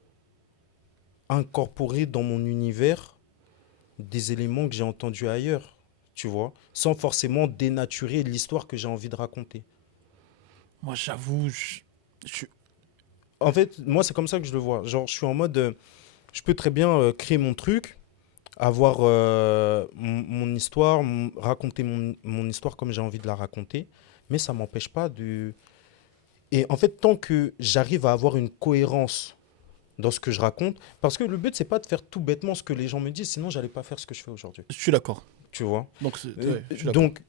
incorporer dans mon univers des éléments que j'ai entendus ailleurs, tu vois, sans forcément dénaturer l'histoire que j'ai envie de raconter. Moi, j'avoue, je- En fait, moi, c'est comme ça que je le vois. Genre, je suis en mode, je peux très bien créer mon truc, avoir mon histoire, raconter mon histoire comme j'ai envie de la raconter, mais ça m'empêche pas de... Et en fait, tant que j'arrive à avoir une cohérence dans ce que je raconte, parce que le but, c'est pas de faire tout bêtement ce que les gens me disent, sinon, j'allais pas faire ce que je fais aujourd'hui. je suis d'accord. Tu vois? Donc, ouais, je suis d'accord. Donc,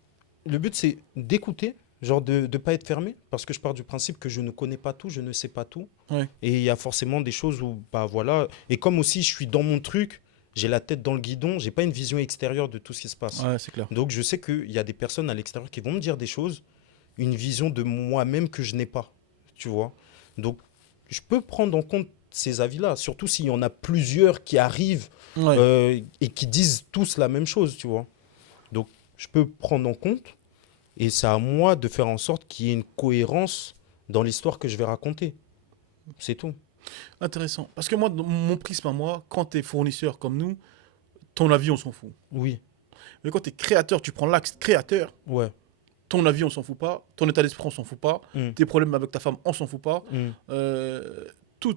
le but, c'est d'écouter, genre de ne pas être fermé, parce que je pars du principe que je ne connais pas tout, je ne sais pas tout. Ouais, Et il y a forcément des choses où, bah voilà. Et comme aussi, je suis dans mon truc, j'ai la tête dans le guidon, j'ai pas une vision extérieure de tout ce qui se passe. ouais, c'est clair. Donc, je sais qu'il y a des personnes à l'extérieur qui vont me dire des choses, une vision de moi-même que je n'ai pas. Tu vois? Donc, je peux prendre en compte ces avis-là, surtout s'il y en a plusieurs qui arrivent Ouais. et qui disent tous la même chose, tu vois. Donc, je peux prendre en compte et c'est à moi de faire en sorte qu'il y ait une cohérence dans l'histoire que je vais raconter. C'est tout. Intéressant. Parce que moi, dans mon prisme à moi, quand tu es fournisseur comme nous, ton avis, on s'en fout. Oui, Mais quand tu es créateur, tu prends l'axe créateur, ouais. ton avis, on s'en fout pas. Ton état d'esprit, on s'en fout pas. Mm, Tes problèmes avec ta femme, on s'en fout pas. mm. Euh, tout.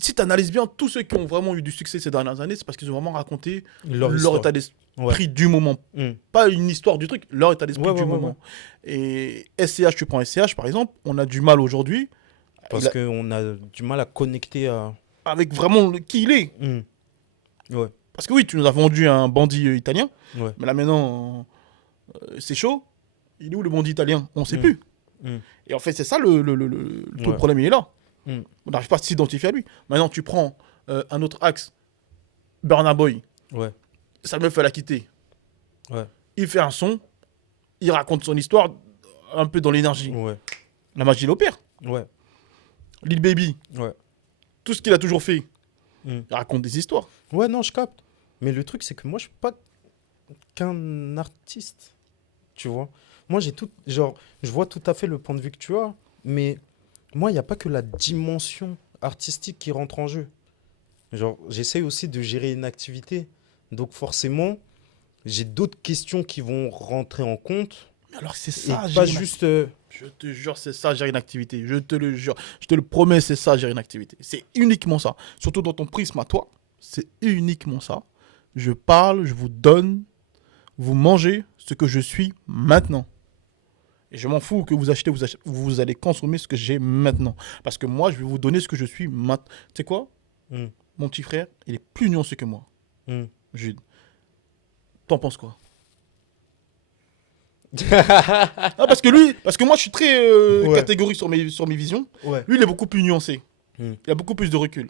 Si tu analyses bien, tous ceux qui ont vraiment eu du succès ces dernières années, c'est parce qu'ils ont vraiment raconté Leur leur histoire. état Ouais. d'esprit du moment. Mm. Pas une histoire du truc, leur état Ouais, d'esprit ouais, du ouais, ouais. moment. Et SCH, tu prends SCH par exemple, on a du mal aujourd'hui Parce qu'on a du mal à connecter à... avec vraiment qui il est. Mm. Ouais, Parce que oui, tu nous as vendu un bandit italien, ouais. mais là maintenant, c'est chaud. Il est où le bandit italien? On ne sait Mm, plus. mm. Et en fait, c'est ça tout le Ouais. problème, il est là. Mm. On n'arrive pas à s'identifier à lui. Maintenant, tu prends un autre axe, Burna Boy, Ouais, sa meuf, elle a quitté. ouais, Il fait un son, il raconte son histoire un peu dans l'énergie. ouais, La magie l'opère. ouais, Lil Baby, ouais. tout ce qu'il a toujours fait, Mm. il raconte des histoires. Ouais, non, je capte. Mais le truc, c'est que moi, je suis pas qu'un artiste, tu vois. Moi, j'ai tout... Genre, je vois tout à fait le point de vue que tu as, mais moi, il n'y a pas que la dimension artistique qui rentre en jeu. Genre, j'essaye aussi de gérer une activité. Donc, forcément, j'ai d'autres questions qui vont rentrer en compte Mais alors, c'est et ça, pas gérer une juste... activité. Je te jure, c'est ça, gérer une activité. Je te le jure. Je te le promets, c'est ça, gérer une activité. C'est uniquement ça. Surtout dans ton prisme à toi, c'est uniquement ça. Je parle, je vous donne, vous mangez ce que je suis maintenant. Et je m'en fous que vous achetez, vous allez consommer ce que j'ai maintenant. Parce que moi, je vais vous donner ce que je suis maintenant. Tu sais quoi? Hmm, Mon petit frère, il est plus nuancé que moi. hmm. Jude, t'en penses quoi? Ah, parce que moi, je suis très Ouais, catégorique sur mes visions. ouais. Lui, il est beaucoup plus nuancé. Hmm, Il a beaucoup plus de recul.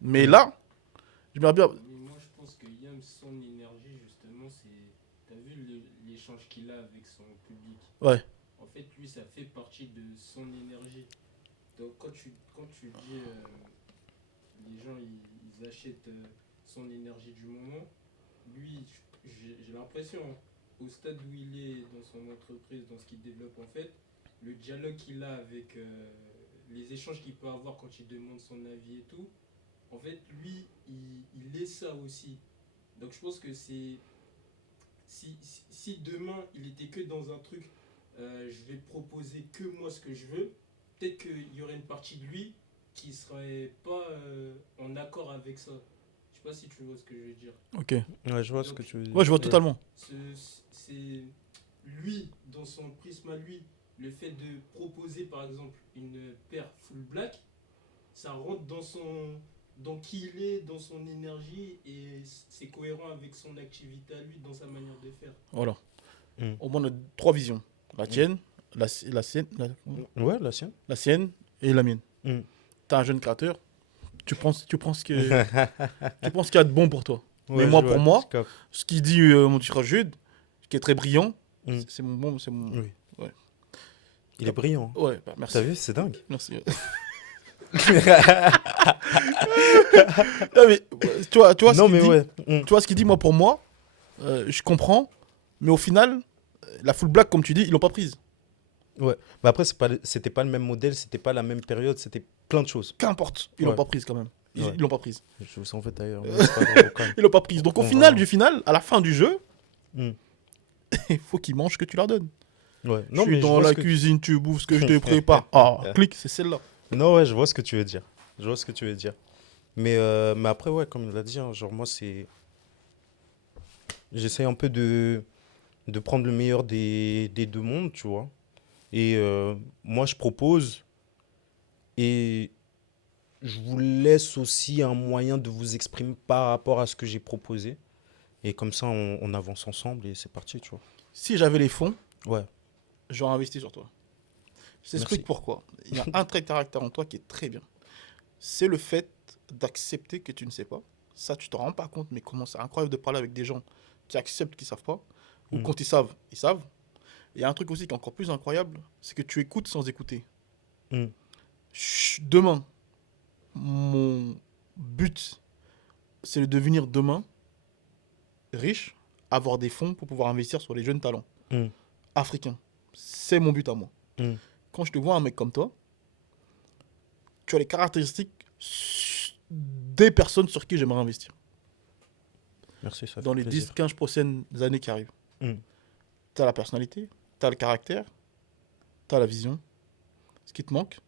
Mais hmm. là, j'aimerais bien. Mais moi, je pense que Yam, son énergie, justement, c'est. T'as vu l'échange qu'il a avec son public. Ouais, En fait, lui, ça fait partie de son énergie. Donc, quand tu dis les gens, ils achètent son énergie du moment, lui, j'ai l'impression, hein, au stade où il est dans son entreprise, dans ce qu'il développe, en fait, le dialogue qu'il a avec les échanges qu'il peut avoir quand il demande son avis et tout, en fait, lui, il est ça aussi. Donc je pense que c'est... Si demain, il était que dans un truc, je vais proposer que moi ce que je veux, peut-être qu'il y aurait une partie de lui qui serait pas en accord avec ça. Je sais pas si tu vois ce que je veux dire. ok. Ouais, je vois ce que Donc, tu veux dire. Ouais, je vois Et- totalement. c'est lui, dans son prisme à lui, le fait de proposer par exemple une paire full black, ça rentre dans qui il est, dans son énergie, et c'est cohérent avec son activité à lui, dans sa manière de faire. Voilà. Mm. Au moins, on a 3 visions. La tienne, la sienne, Ouais, la sienne. la sienne et la mienne. Mm. T'es un jeune créateur, tu penses que, tu penses qu'il y a de bon pour toi. Ouais, Mais moi, je pour vois, moi, je capte. ce qu'il dit mon petit frère Jude, qui est très brillant, Mm. c'est mon bon, c'est mon. Oui. Ouais. Il est brillant. Hein. Ouais, bah, merci. T'as vu, c'est dingue. Merci. Non, mais, tu vois ce Non, qu'il mais dit, ouais. Mm. tu vois ce qu'il dit, moi, pour moi, je comprends, mais au final, la full black, comme tu dis, ils l'ont pas prise. Ouais. Mais après, c'était pas le même modèle, c'était pas la même période, c'était plein de choses. Qu'importe, ils l'ont Ouais. pas prise quand même. Ils Ouais. ils l'ont pas prise. Je vous sens en fait ailleurs. Mais c'est pas grave, au calme. Ils l'ont pas prise. Donc au On final va- du final, à la fin du jeu, Mm. il faut qu'ils mangent ce que tu leur donnes. Ouais. Je suis dans vois la ce que- cuisine, tu bouffes ce que je te prépare. Ah, clique, c'est celle-là. Non, ouais, je vois ce que tu veux dire. Je vois ce que tu veux dire. Mais après, ouais, comme il l'a dit, hein, genre moi, c'est... J'essaie un peu de prendre le meilleur des deux mondes, tu vois. Et moi, je propose et je vous laisse aussi un moyen de vous exprimer par rapport à ce que j'ai proposé. Et comme ça, on avance ensemble et c'est parti, tu vois. Si j'avais les fonds, Ouais, j'aurais investi sur toi. Je merci. t'explique pourquoi. Il y a un trait de caractère en toi qui est très bien. C'est le fait d'accepter que tu ne sais pas. Ça, tu t'en rends pas compte, mais comment c'est incroyable de parler avec des gens qui acceptent qu'ils savent pas. Ou Mm. quand ils savent, ils savent. Il y a un truc aussi qui est encore plus incroyable, c'est que tu écoutes sans écouter. Mm. Demain, mon but, c'est de devenir demain riche, avoir des fonds pour pouvoir investir sur les jeunes talents Mm. africains. C'est mon but à moi. Mm. Quand je te vois un mec comme toi, tu as les caractéristiques des personnes sur qui j'aimerais investir Merci, ça dans fait les plaisir. 10-15 prochaines années qui arrivent. Mm. Tu as la personnalité, tu as le caractère, tu as la vision. Ce qui te manque,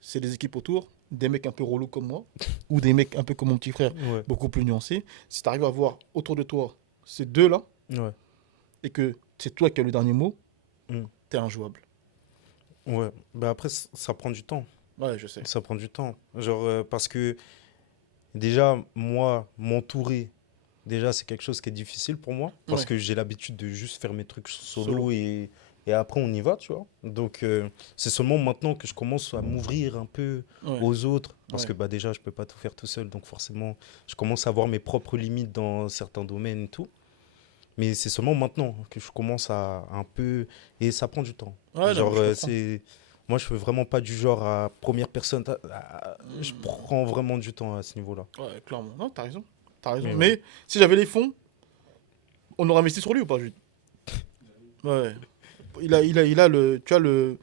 c'est des équipes autour, des mecs un peu relous comme moi, ou des mecs un peu comme mon petit frère, Ouais, beaucoup plus nuancés. Si tu arrives à voir autour de toi ces deux-là, ouais, et que c'est toi qui as le dernier mot, Mm. t'es injouable. ouais. Bah après, ça prend du temps. Ouais, je sais. Ça prend du temps. Genre, parce que déjà, moi, m'entourer, déjà, c'est quelque chose qui est difficile pour moi. Parce Ouais. que j'ai l'habitude de juste faire mes trucs Solo. solo et après, on y va, tu vois. Donc, c'est seulement maintenant que je commence à m'ouvrir un peu Ouais. aux autres. Parce Ouais. que bah, déjà, je peux pas tout faire tout seul. Donc, forcément, je commence à avoir mes propres limites dans certains domaines et tout. Mais c'est seulement maintenant que je commence à un peu... Et ça prend du temps. Ouais, non, Genre, mais je comprends. c'est... Moi, je fais vraiment pas du genre à première personne. Je Mm. prends vraiment du temps à ce niveau-là. Ouais, clairement. Non, t'as raison. T'as raison. Mais Mais si j'avais les fonds, on aurait investi sur lui ou pas, Jude? Ouais. Il a le. Tu as le.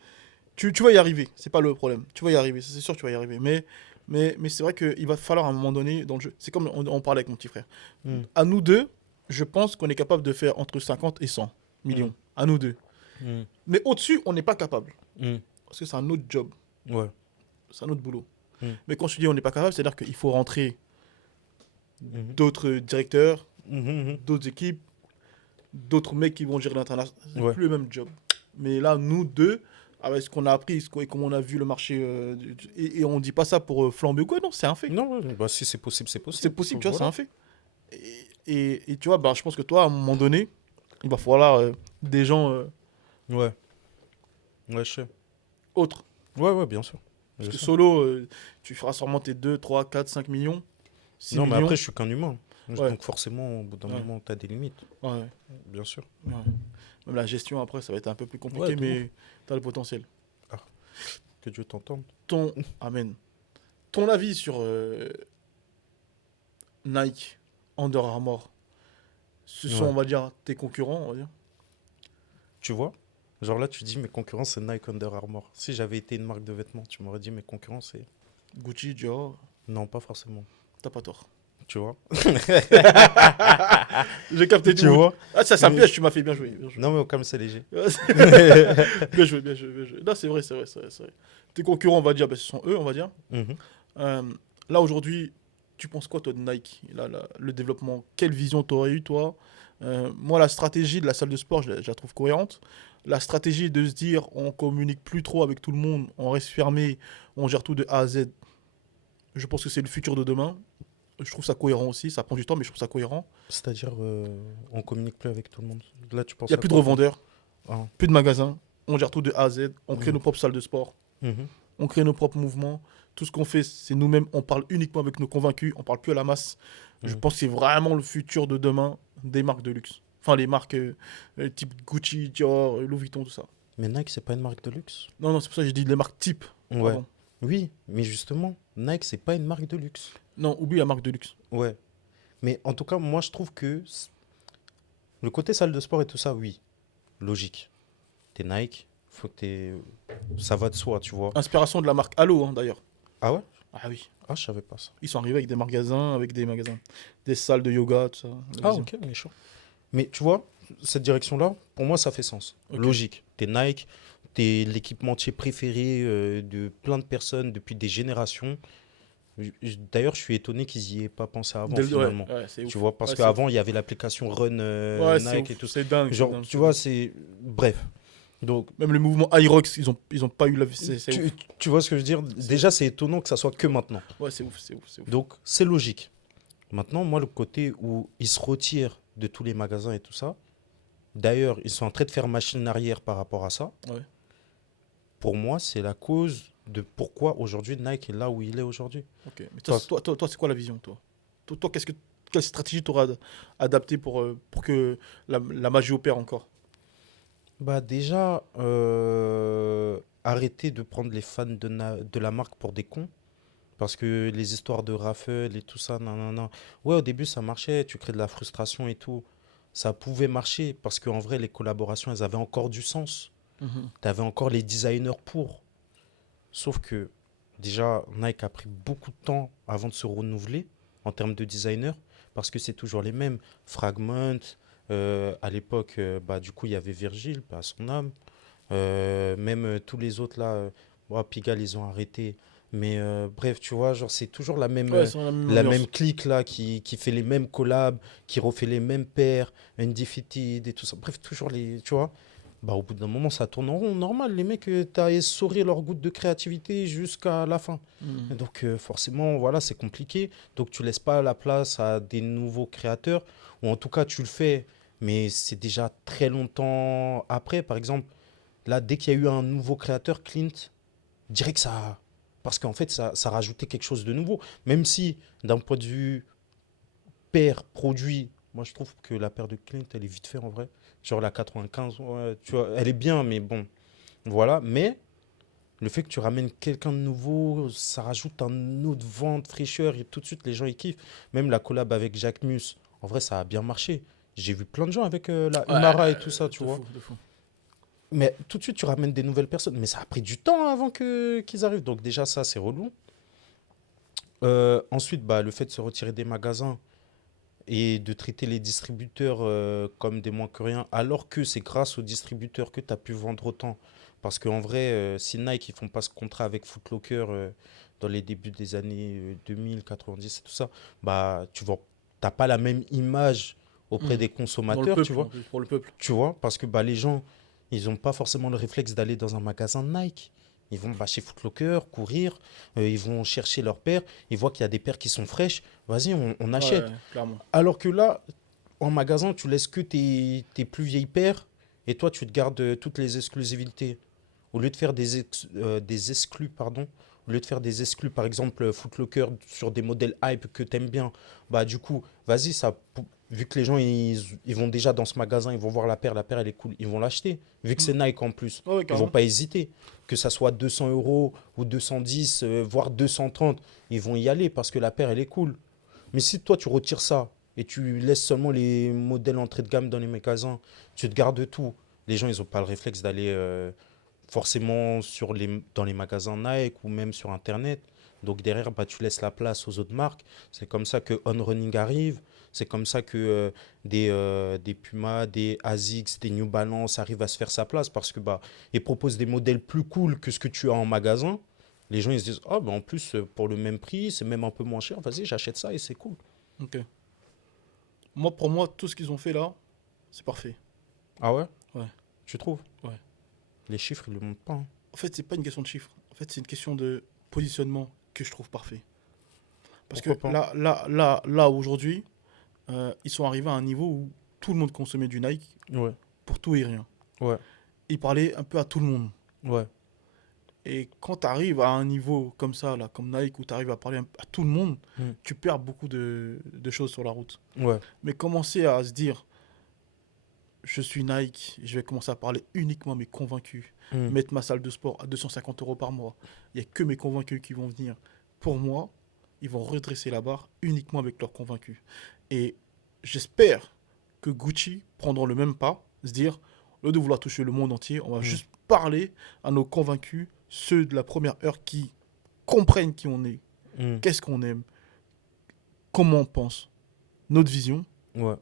Tu vas y arriver, c'est pas le problème. Tu vas y arriver, c'est sûr que tu vas y arriver. Mais c'est vrai qu'il va falloir à un moment donné dans le jeu. C'est comme on parlait avec mon petit frère. Mm. À nous deux, je pense qu'on est capable de faire entre 50 et 100 millions. Mm. À nous deux. Mm. Mais au-dessus, on n'est pas capable. Mm. Parce que c'est un autre job, Ouais. c'est un autre boulot. Mm. Mais quand je dis on n'est pas capable, c'est-à-dire qu'il faut rentrer Mhm. d'autres directeurs, Mhm. d'autres équipes, d'autres mecs qui vont gérer l'international. C'est Ouais. plus le même job. Mais là, nous deux, avec ce qu'on a appris et comment on a vu le marché, et on dit pas ça pour flamber ou quoi, non, c'est un fait. Non, ouais, bah, si c'est possible, c'est possible. C'est possible, tu vois, Voilà. c'est un fait. Et tu vois, bah, je pense que toi, à un moment donné, il va falloir des gens Ouais. Ouais, je sais. autres. Ouais, ouais, bien sûr. Parce Bien que sûr. solo, tu feras sûrement tes 2, 3, 4, 5 millions, 6 Non, mais millions. après, je suis qu'un humain. Ouais. Donc, forcément, au bout d'un Ouais. moment, tu as des limites. Ouais, Bien sûr. ouais. Même la gestion, après, ça va être un peu plus compliqué, Ouais, de mais tu as le potentiel. Que Dieu t'entende. Amen. Ton avis sur Nike, Under Armour, ce sont, Ouais. on va dire, tes concurrents, on va dire. Tu vois? Genre là, tu dis mes concurrents, c'est Nike Under Armour. Si j'avais été une marque de vêtements, tu m'aurais dit mes concurrents, c'est... Gucci, Dior, Non, pas forcément. t'as pas tort. Tu vois? J'ai capté Tu tout. vois? Ah, ça, c'est un Mais- piège, tu m'as fait bien jouer. Bien joué. Non, mais au calme, c'est léger. Bien joué, bien joué, bien joué. Non, c'est vrai, c'est vrai, c'est vrai, c'est vrai. Tes concurrents, on va dire, ben, ce sont eux, on va dire. Mhm. Là, aujourd'hui, tu penses quoi, toi, de Nike? Le développement, quelle vision t'aurais eu, toi? Moi, la stratégie de la salle de sport, je la trouve cohérente. La stratégie de se dire, on communique plus trop avec tout le monde, on reste fermé, on gère tout de A à Z. Je pense que c'est le futur de demain. Je trouve ça cohérent aussi. Ça prend du temps, mais je trouve ça cohérent. C'est-à-dire, on communique plus avec tout le monde. Là, tu Il n'y penses a à plus de quoi, toi? revendeurs, Ah. plus de magasins. On gère tout de A à Z. On crée Mhm. nos propres salles de sport. Mhm. On crée nos propres mouvements. Tout ce qu'on fait, c'est nous-mêmes. On parle uniquement avec nos convaincus. On parle plus à la masse. Je Mhm. pense que c'est vraiment le futur de demain des marques de luxe. Enfin, les marques type Gucci, Dior, Louis Vuitton, tout ça. Mais Nike, c'est pas une marque de luxe. Non, non, c'est pour ça que j'ai dit les marques type. Ouais. Pardon. Oui, mais justement, Nike, c'est pas une marque de luxe. Non, oublie la marque de luxe. Ouais. Mais en tout cas, moi, je trouve que le côté salle de sport et tout ça, oui, logique. T'es Nike, faut que t'aies... Ça va de soi, tu vois. Inspiration de la marque Halo, hein, d'ailleurs. Ah ouais? Ah oui. Ah, je savais pas ça. Ils sont arrivés avec des magasins, des salles de yoga, tout ça. la Ah, vision. ok, mais chaud. Mais tu vois, cette direction-là, pour moi, ça fait sens. Ok. Logique. T'es Nike, t'es l'équipementier préféré de plein de personnes depuis des générations. D'ailleurs, je suis étonné qu'ils y aient pas pensé avant, Ouais, finalement. ouais, c'est Tu ouf. vois, parce Ouais, c'est ouf. qu'avant, il y avait l'application Run Ouais, c'est Nike et ouf. tout ça. C'est dingue, c'est Genre, dingue, tu c'est vois, dingue. c'est... Bref. Donc, Même le mouvement Irox, ils ont pas eu la. C'est tu, ouf. tu vois ce que je veux dire? C'est Déjà, c'est étonnant que ça soit que maintenant. Ouais, c'est ouf, c'est ouf, c'est ouf. Donc, c'est logique. Maintenant, moi, le côté où ils se retirent de tous les magasins et tout ça, d'ailleurs, ils sont en train de faire machine arrière par rapport à ça. Ouais. Pour moi, c'est la cause de pourquoi aujourd'hui Nike est là où il est aujourd'hui. Ok. Mais Toi, toi, c'est quoi la vision, toi? Toi, quelle stratégie tu auras adaptée pour que la magie opère encore? bah déjà, arrêtez de prendre les fans de la marque pour des cons. Parce que les histoires de raffle et tout ça, non, non, non. Ouais, au début, ça marchait, tu crées de la frustration et tout. Ça pouvait marcher parce qu'en vrai, les collaborations, elles avaient encore du sens. Mhm. Tu avais encore les designers pour. Sauf que déjà, Nike a pris beaucoup de temps avant de se renouveler en termes de designers parce que c'est toujours les mêmes. Fragment, à l'époque, bah, du coup, il y avait Virgil, pas son âme. Même tous les autres là, bon, Pigalle, ils ont arrêté. Mais bref, tu vois, genre, c'est toujours Ouais, c'est la même la même ambiance. clique là qui fait les mêmes collabs, qui refait les mêmes paires, Undefeated et tout ça. Bref, toujours les. Tu vois, bah, au bout d'un moment, ça tourne en rond. Normal, les mecs, t'as essoré leur goutte de créativité jusqu'à la fin. Et Mhm. donc, forcément, voilà, c'est compliqué. Donc, tu laisses pas la place à des nouveaux créateurs, ou en tout cas, tu le fais, mais c'est déjà très longtemps après. Par exemple, là, dès qu'il y a eu un nouveau créateur, Clint, je dirais que ça. Parce qu'en fait, ça rajoutait quelque chose de nouveau. Même si, d'un point de vue paire, produit, moi je trouve que la paire de Clint, elle est vite fait en vrai. Genre la 95, ouais, tu vois, elle est bien, mais bon, voilà. Mais le fait que tu ramènes quelqu'un de nouveau, ça rajoute un autre vent de fraîcheur et tout de suite les gens ils kiffent. Même la collab avec Jacques Mus, en vrai, ça a bien marché. J'ai vu plein de gens avec la Ouais, Umara et tout ça, tu de vois. fou, de fou. Mais tout de suite, tu ramènes des nouvelles personnes. Mais ça a pris du temps avant qu'ils arrivent. Donc déjà, ça, c'est relou. Ensuite, bah, le fait de se retirer des magasins et de traiter les distributeurs comme des moins que rien, alors que c'est grâce aux distributeurs que tu as pu vendre autant. Parce qu'en vrai, si Nike ils font pas ce contrat avec Foot Locker dans les débuts des années 2000, 90 et tout ça, bah, tu vois, t'as pas la même image auprès Mhm. des Dans le consommateurs, tu peuple, en vois. plus, pour le peuple. Tu vois, parce que bah, les gens, ils n'ont pas forcément le réflexe d'aller dans un magasin Nike. Ils vont bah, chez Foot Locker, courir, ils vont chercher leur paire, ils voient qu'il y a des paires qui sont fraîches, vas-y, on achète. Ouais, clairement. Alors que là, en magasin, tu laisses que tes plus vieilles paires et toi, tu te gardes toutes les exclusivités. Au lieu de faire des exclus, pardon, au lieu de faire des exclus, par exemple, Foot Locker sur des modèles hype que tu aimes bien, bah du coup, vas-y, vu que les gens, ils vont déjà dans ce magasin, ils vont voir la paire, elle est cool, ils vont l'acheter. Vu que c'est Mhm. Nike en plus, Ouais, ouais, ils vont carrément. pas hésiter. Que ça soit 200 euros ou 210, voire 230, ils vont y aller parce que la paire, elle est cool. Mais si toi, tu retires ça et tu laisses seulement les modèles entrée de gamme dans les magasins, tu te gardes tout. Les gens, ils n'ont pas le réflexe d'aller forcément dans les magasins Nike ou même sur Internet. Donc derrière, bah, tu laisses la place aux autres marques. C'est comme ça que On Running arrive. C'est comme ça que des Puma, des Asics, des New Balance arrivent à se faire sa place parce que bah, ils proposent des modèles plus cool que ce que tu as en magasin. Les gens ils se disent, ah bah en plus pour le même prix, c'est même un peu moins cher, vas-y j'achète ça et c'est cool. Ok. Moi, pour moi, tout ce qu'ils ont fait là, c'est parfait. Ah ouais? Ouais, Tu trouves? ouais. Les chiffres ils le montrent pas, hein. En fait, c'est pas une question de chiffres. En fait, c'est une question de positionnement que je trouve parfait. Parce que Pourquoi pas? là aujourd'hui, ils sont arrivés à un niveau où tout le monde consommait du Nike Ouais, pour tout et rien. ouais, Ils parlaient un peu à tout le monde. ouais. Et quand tu arrives à un niveau comme ça, là, comme Nike, où tu arrives à parler à tout le monde, Mm. tu perds beaucoup de choses sur la route. Ouais. Mais commencer à se dire, je suis Nike, je vais commencer à parler uniquement à mes convaincus, Mm. mettre ma salle de sport à 250 euros par mois, il n'y a que mes convaincus qui vont venir. Pour moi, ils vont redresser la barre uniquement avec leurs convaincus. Et j'espère que Gucci prendront le même pas, se dire, au lieu de vouloir toucher le monde entier, on va Mm. juste parler à nos convaincus, ceux de la première heure qui comprennent qui on est, Mm. qu'est-ce qu'on aime, comment on pense, notre vision. Ouais.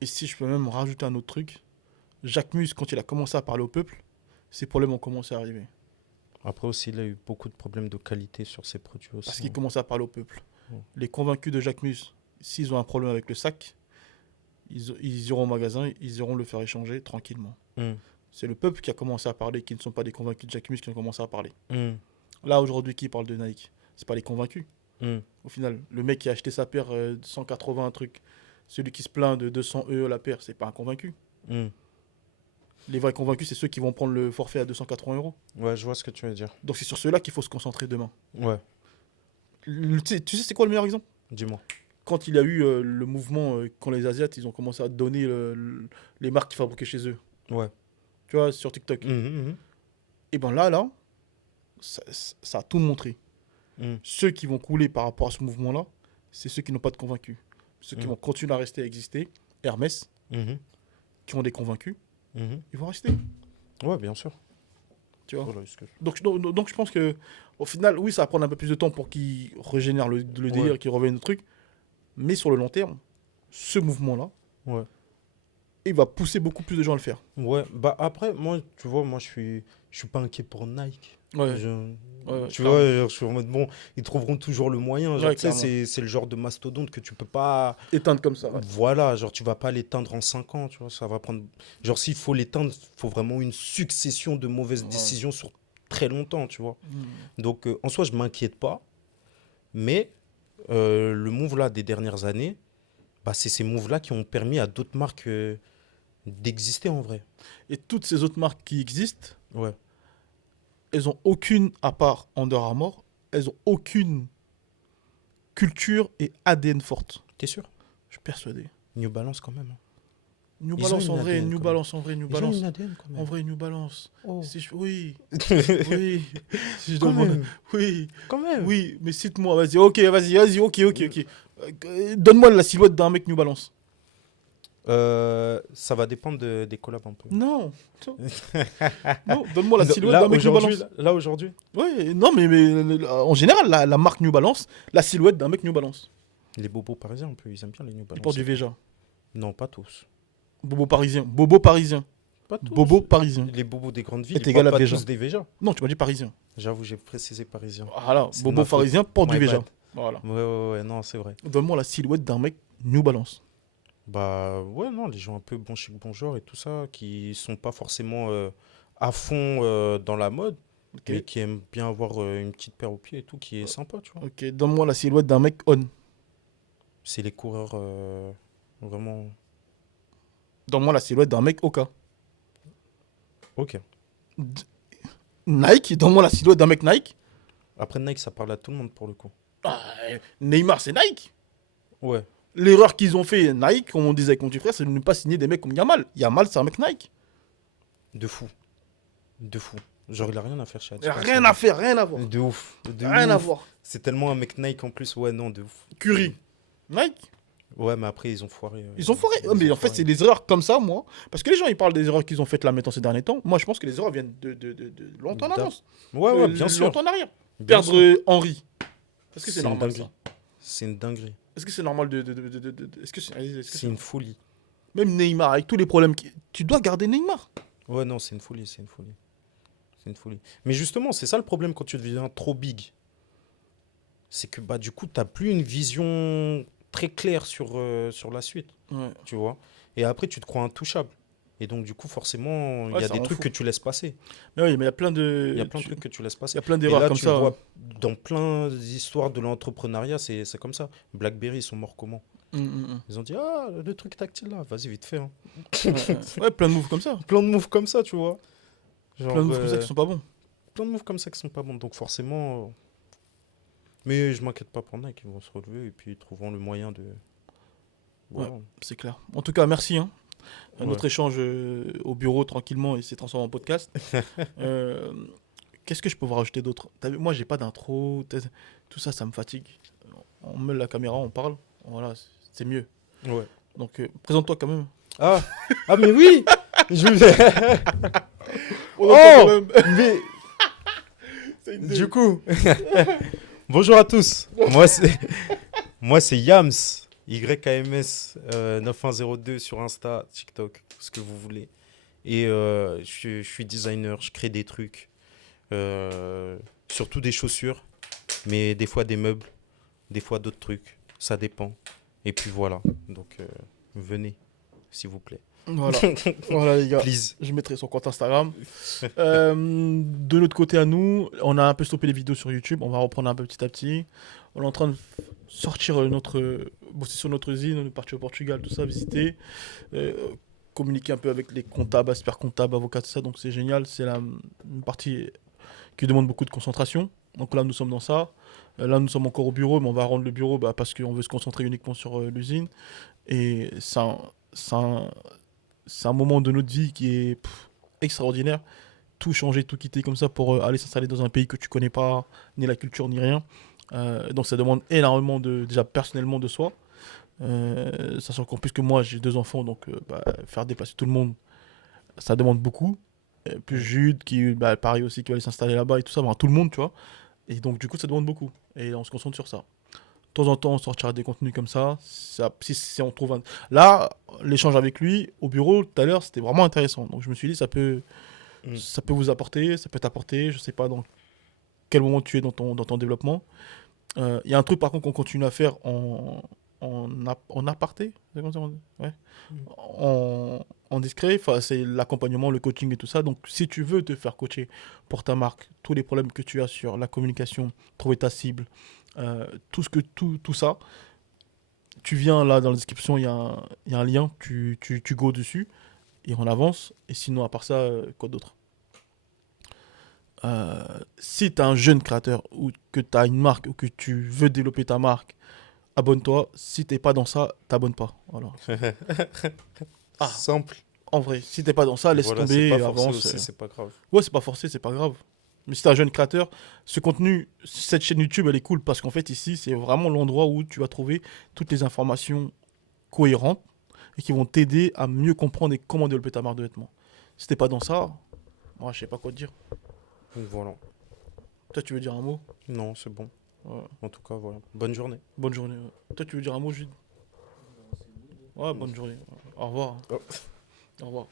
Et si je peux même rajouter un autre truc, Jacques Mus, quand il a commencé à parler au peuple, ces problèmes ont commencé à arriver. Après aussi, il a eu beaucoup de problèmes de qualité sur ses produits Parce aussi. qu'il commençait à parler au peuple. Ouais. Les convaincus de Jacques Mus, s'ils ont un problème avec le sac, ils iront au magasin, ils iront le faire échanger tranquillement. Mm. C'est le peuple qui a commencé à parler, qui ne sont pas des convaincus de Jacques Mus qui ont commencé à parler. Mm. Là, aujourd'hui, qui parle de Nike? C'est pas les convaincus. Mm. Au final, le mec qui a acheté sa paire de 180 un truc, celui qui se plaint de 200 € la paire, c'est pas un convaincu. Mm. Les vrais convaincus, c'est ceux qui vont prendre le forfait à 280 €. Ouais, je vois ce que tu veux dire. Donc c'est sur ceux-là qu'il faut se concentrer demain. Ouais, Tu sais c'est quoi le meilleur exemple? dis-moi. Quand il y a eu le mouvement, quand les Asiates, ils ont commencé à donner les marques qu'ils fabriquaient chez eux. Ouais. Tu vois, sur TikTok. Mhm, Et ben là, ça a tout montré. mhm. Ceux qui vont couler par rapport à ce mouvement-là, c'est ceux qui n'ont pas de convaincus. Ceux qui Mm. vont continuer à rester à exister, Hermès, Mhm, qui ont des convaincus, mhm. ils vont rester. Ouais, bien sûr. Tu vois. Voilà, est-ce que- Donc je pense que au final, oui, ça va prendre un peu plus de temps pour qu'ils régénèrent le délire, Ouais. qu'ils reviennent au truc. Mais sur le long terme, ce mouvement-là, Ouais. il va pousser beaucoup plus de gens à le faire. Ouais, bah après, moi, tu vois, je suis pas inquiet pour Nike. Ouais, Je- ouais, tu clairement. vois, genre, je suis en mode, bon, ils trouveront toujours le moyen. Genre, Ouais, tu sais, clairement. c'est le genre de mastodonte que tu peux pas. Éteindre comme ça. Ouais. Voilà, genre, tu vas pas l'éteindre en 5 ans, tu vois, ça va prendre. Genre, s'il faut l'éteindre, il faut vraiment une succession de mauvaises Ouais. décisions sur très longtemps, tu vois. Mm. Donc, en soi, je m'inquiète pas, mais le move là des dernières années, bah, c'est ces moves là qui ont permis à d'autres marques d'exister en vrai. Et toutes ces autres marques qui existent, Ouais. elles ont aucune, à part Under Armour, elles ont aucune culture et ADN forte. T'es sûr? Je suis persuadé. New Balance quand même, hein. New Ils ont Balance une en vrai, ADN New quand Balance en vrai, New Ils ont Balance. une ADN quand En même. vrai, New Balance. Oh. Oui, oui. Si je Quand demande. même. Oui, Quand même. oui, mais cite-moi, vas-y, ok, vas-y, ok. Donne-moi la silhouette d'un mec New Balance. Ça va dépendre des collabs un peu. Non. Non, donne-moi la silhouette Là, d'un mec New aujourd'hui, Balance. là, aujourd'hui, Ouais, non, mais en général, la marque New Balance, la silhouette d'un mec New Balance. les bobos parisiens, un peu, ils aiment bien les New Il Balance. porte du Veja. Non, pas tous. Bobo parisien. Bobo parisien. Pas tous. Bobo parisien. Les bobos des grandes villes, Est ils égal portent à pas Veja. tous des Veja. Non, tu m'as dit parisien. J'avoue, j'ai précisé parisien. Voilà, C'est de Bobo ma faute. parisien porte du My Veja. bad. Voilà. Ouais, non, c'est vrai. Donne-moi la silhouette d'un mec New Balance. Bah ouais, non, les gens un peu bon chic, bon genre et tout ça, qui sont pas forcément à fond dans la mode, Ok. mais qui aiment bien avoir une petite paire au pied et tout, qui est sympa, tu vois. Ok, donne-moi la silhouette d'un mec on. C'est les coureurs vraiment... Donne-moi la silhouette d'un mec Oka. Ok. D- Nike, donne-moi la silhouette d'un mec Nike. Après Nike, ça parle à tout le monde pour le coup. Ah, Neymar, c'est Nike. Ouais. L'erreur qu'ils ont fait, Nike, comme on disait avec mon petit frère, c'est de ne pas signer des mecs comme Yamal. Yamal, c'est un mec Nike. De fou. De fou. Genre, il a rien à faire chez Il y a Adidas. rien à faire, rien à voir. De ouf. De Rien à ouf. voir. C'est tellement un mec Nike en plus. Ouais, non, de ouf. Curry. Nike. Ouais, mais après, ils ont foiré. Ils ont foiré. Ils Mais ont en fait, foiré. c'est des erreurs comme ça, moi. Parce que les gens, ils parlent des erreurs qu'ils ont faites là maintenant ces derniers temps. Moi, je pense que les erreurs viennent de longtemps en D'a- avance. Ouais, bien sûr. Longtemps en arrière. Bien Perdre sûr. Henry. Est-ce que c'est C'est une normal dinguerie. ça? C'est une dinguerie. Est-ce que c'est normal est-ce que C'est une folie. Même Neymar, avec tous les problèmes, tu dois garder Neymar. Ouais, non, c'est une folie, c'est une folie. C'est une folie. Mais justement, c'est ça le problème quand tu deviens trop big. C'est que bah, du coup, tu n'as plus une vision très claire sur la suite, Ouais. tu vois. Et après, tu te crois intouchable. Et donc, du coup, forcément, il Ouais, y a ça des rend trucs fou. que tu laisses passer. Mais oui, mais il y a plein de. Il y a plein de trucs que tu laisses Il passer. y a plein Et d'erreurs là, comme tu ça. vois, dans plein d'histoires de l'entrepreneuriat, c'est comme ça. BlackBerry, ils sont morts comment? Hum. Ils ont dit, ah, le truc tactile là, vas-y, vite fait, hein. Ouais, plein de moves comme ça. Plein de moves comme ça, tu vois. Plein de Genre, moves comme ça qui sont pas bons. plein de moves comme ça qui sont pas bons. Donc, forcément. Mais je m'inquiète pas pour Nike, ils vont se relever et puis ils trouveront le moyen de. Ouais, Voilà. c'est clair. En tout cas, merci. Hein. Ouais. Notre échange au bureau tranquillement, il s'est transformé en podcast. Euh, Qu'est-ce que je peux vous rajouter d'autre? Moi, j'ai pas d'intro. Tout ça, ça me fatigue. On met la caméra, on parle. Voilà, c'est mieux. Ouais. Donc, présente-toi quand même. Ah, ah mais oui je... On entend quand Oh même. Mais C'est une du coup, bonjour à tous. Moi c'est Yams, YKMS 9102 sur Insta, TikTok, ce que vous voulez. Et je suis designer, je crée des trucs, surtout des chaussures, mais des fois des meubles, des fois d'autres trucs, ça dépend. Et puis voilà, donc venez, s'il vous plaît. Voilà. Voilà, les gars. Please. Je mettrai son compte Instagram. De notre côté à nous, on a un peu stoppé les vidéos sur YouTube. On va reprendre un peu petit à petit. On est en train de sortir bosser sur notre usine. On est parti au Portugal, tout ça, visiter. euh, Communiquer un peu avec les comptables, experts comptables, avocats, tout ça. Donc c'est génial. C'est une partie qui demande beaucoup de concentration. Donc là, nous sommes dans ça. Là, nous sommes encore au bureau, mais on va rendre le bureau parce qu'on veut se concentrer uniquement sur l'usine. Et c'est un moment de notre vie qui est extraordinaire. Tout changer, tout quitter comme ça pour aller s'installer dans un pays que tu connais pas, ni la culture, ni rien. Donc ça demande énormément déjà personnellement de soi. Sachant qu'en plus que moi j'ai deux enfants, donc faire déplacer tout le monde, ça demande beaucoup. Et plus Jude qui, pareil aussi, qui va aller s'installer là-bas et tout ça, tout le monde, tu vois. Et donc du coup ça demande beaucoup. Et on se concentre sur ça. De temps en temps, on sortira des contenus comme ça. Si on trouve Là, l'échange avec lui au bureau tout à l'heure, c'était vraiment intéressant. Donc je me suis dit, Mm. ça peut vous apporter, ça peut t'apporter. Je sais pas dans quel moment tu es dans ton développement. Il y a un truc par contre qu'on continue à faire en aparté, c'est comme ça on dit. Ouais. Mm. En discret, enfin, c'est l'accompagnement, le coaching et tout ça. Donc si tu veux te faire coacher pour ta marque, tous les problèmes que tu as sur la communication, trouver ta cible, tout ça, tu viens là dans la description, il y a un lien, tu go dessus et on avance. Et sinon, à part ça, quoi d'autre? Si tu es un jeune créateur ou que tu as une marque ou que tu veux développer ta marque, abonne-toi. Si t'es pas dans ça, t'abonnes pas. Voilà. Ah, Simple. en vrai, si t'es pas dans ça, laisse Voilà, c'est tomber, pas forcé avance. aussi, c'est pas grave. Ouais, c'est pas forcé, c'est pas grave. Mais si t'es un jeune créateur, ce contenu, cette chaîne YouTube, elle est cool parce qu'en fait, ici, c'est vraiment l'endroit où tu vas trouver toutes les informations cohérentes et qui vont t'aider à mieux comprendre et comment développer ta marque de vêtements. Si t'es pas dans ça, moi, je sais pas quoi te dire. Donc voilà. Toi, tu veux dire un mot? Non, c'est bon. Ouais. En tout cas, voilà. Bonne journée. Bonne journée. Toi, tu veux dire un mot, Jude? Ouais, bonne journée. Au revoir. Oh. Au revoir.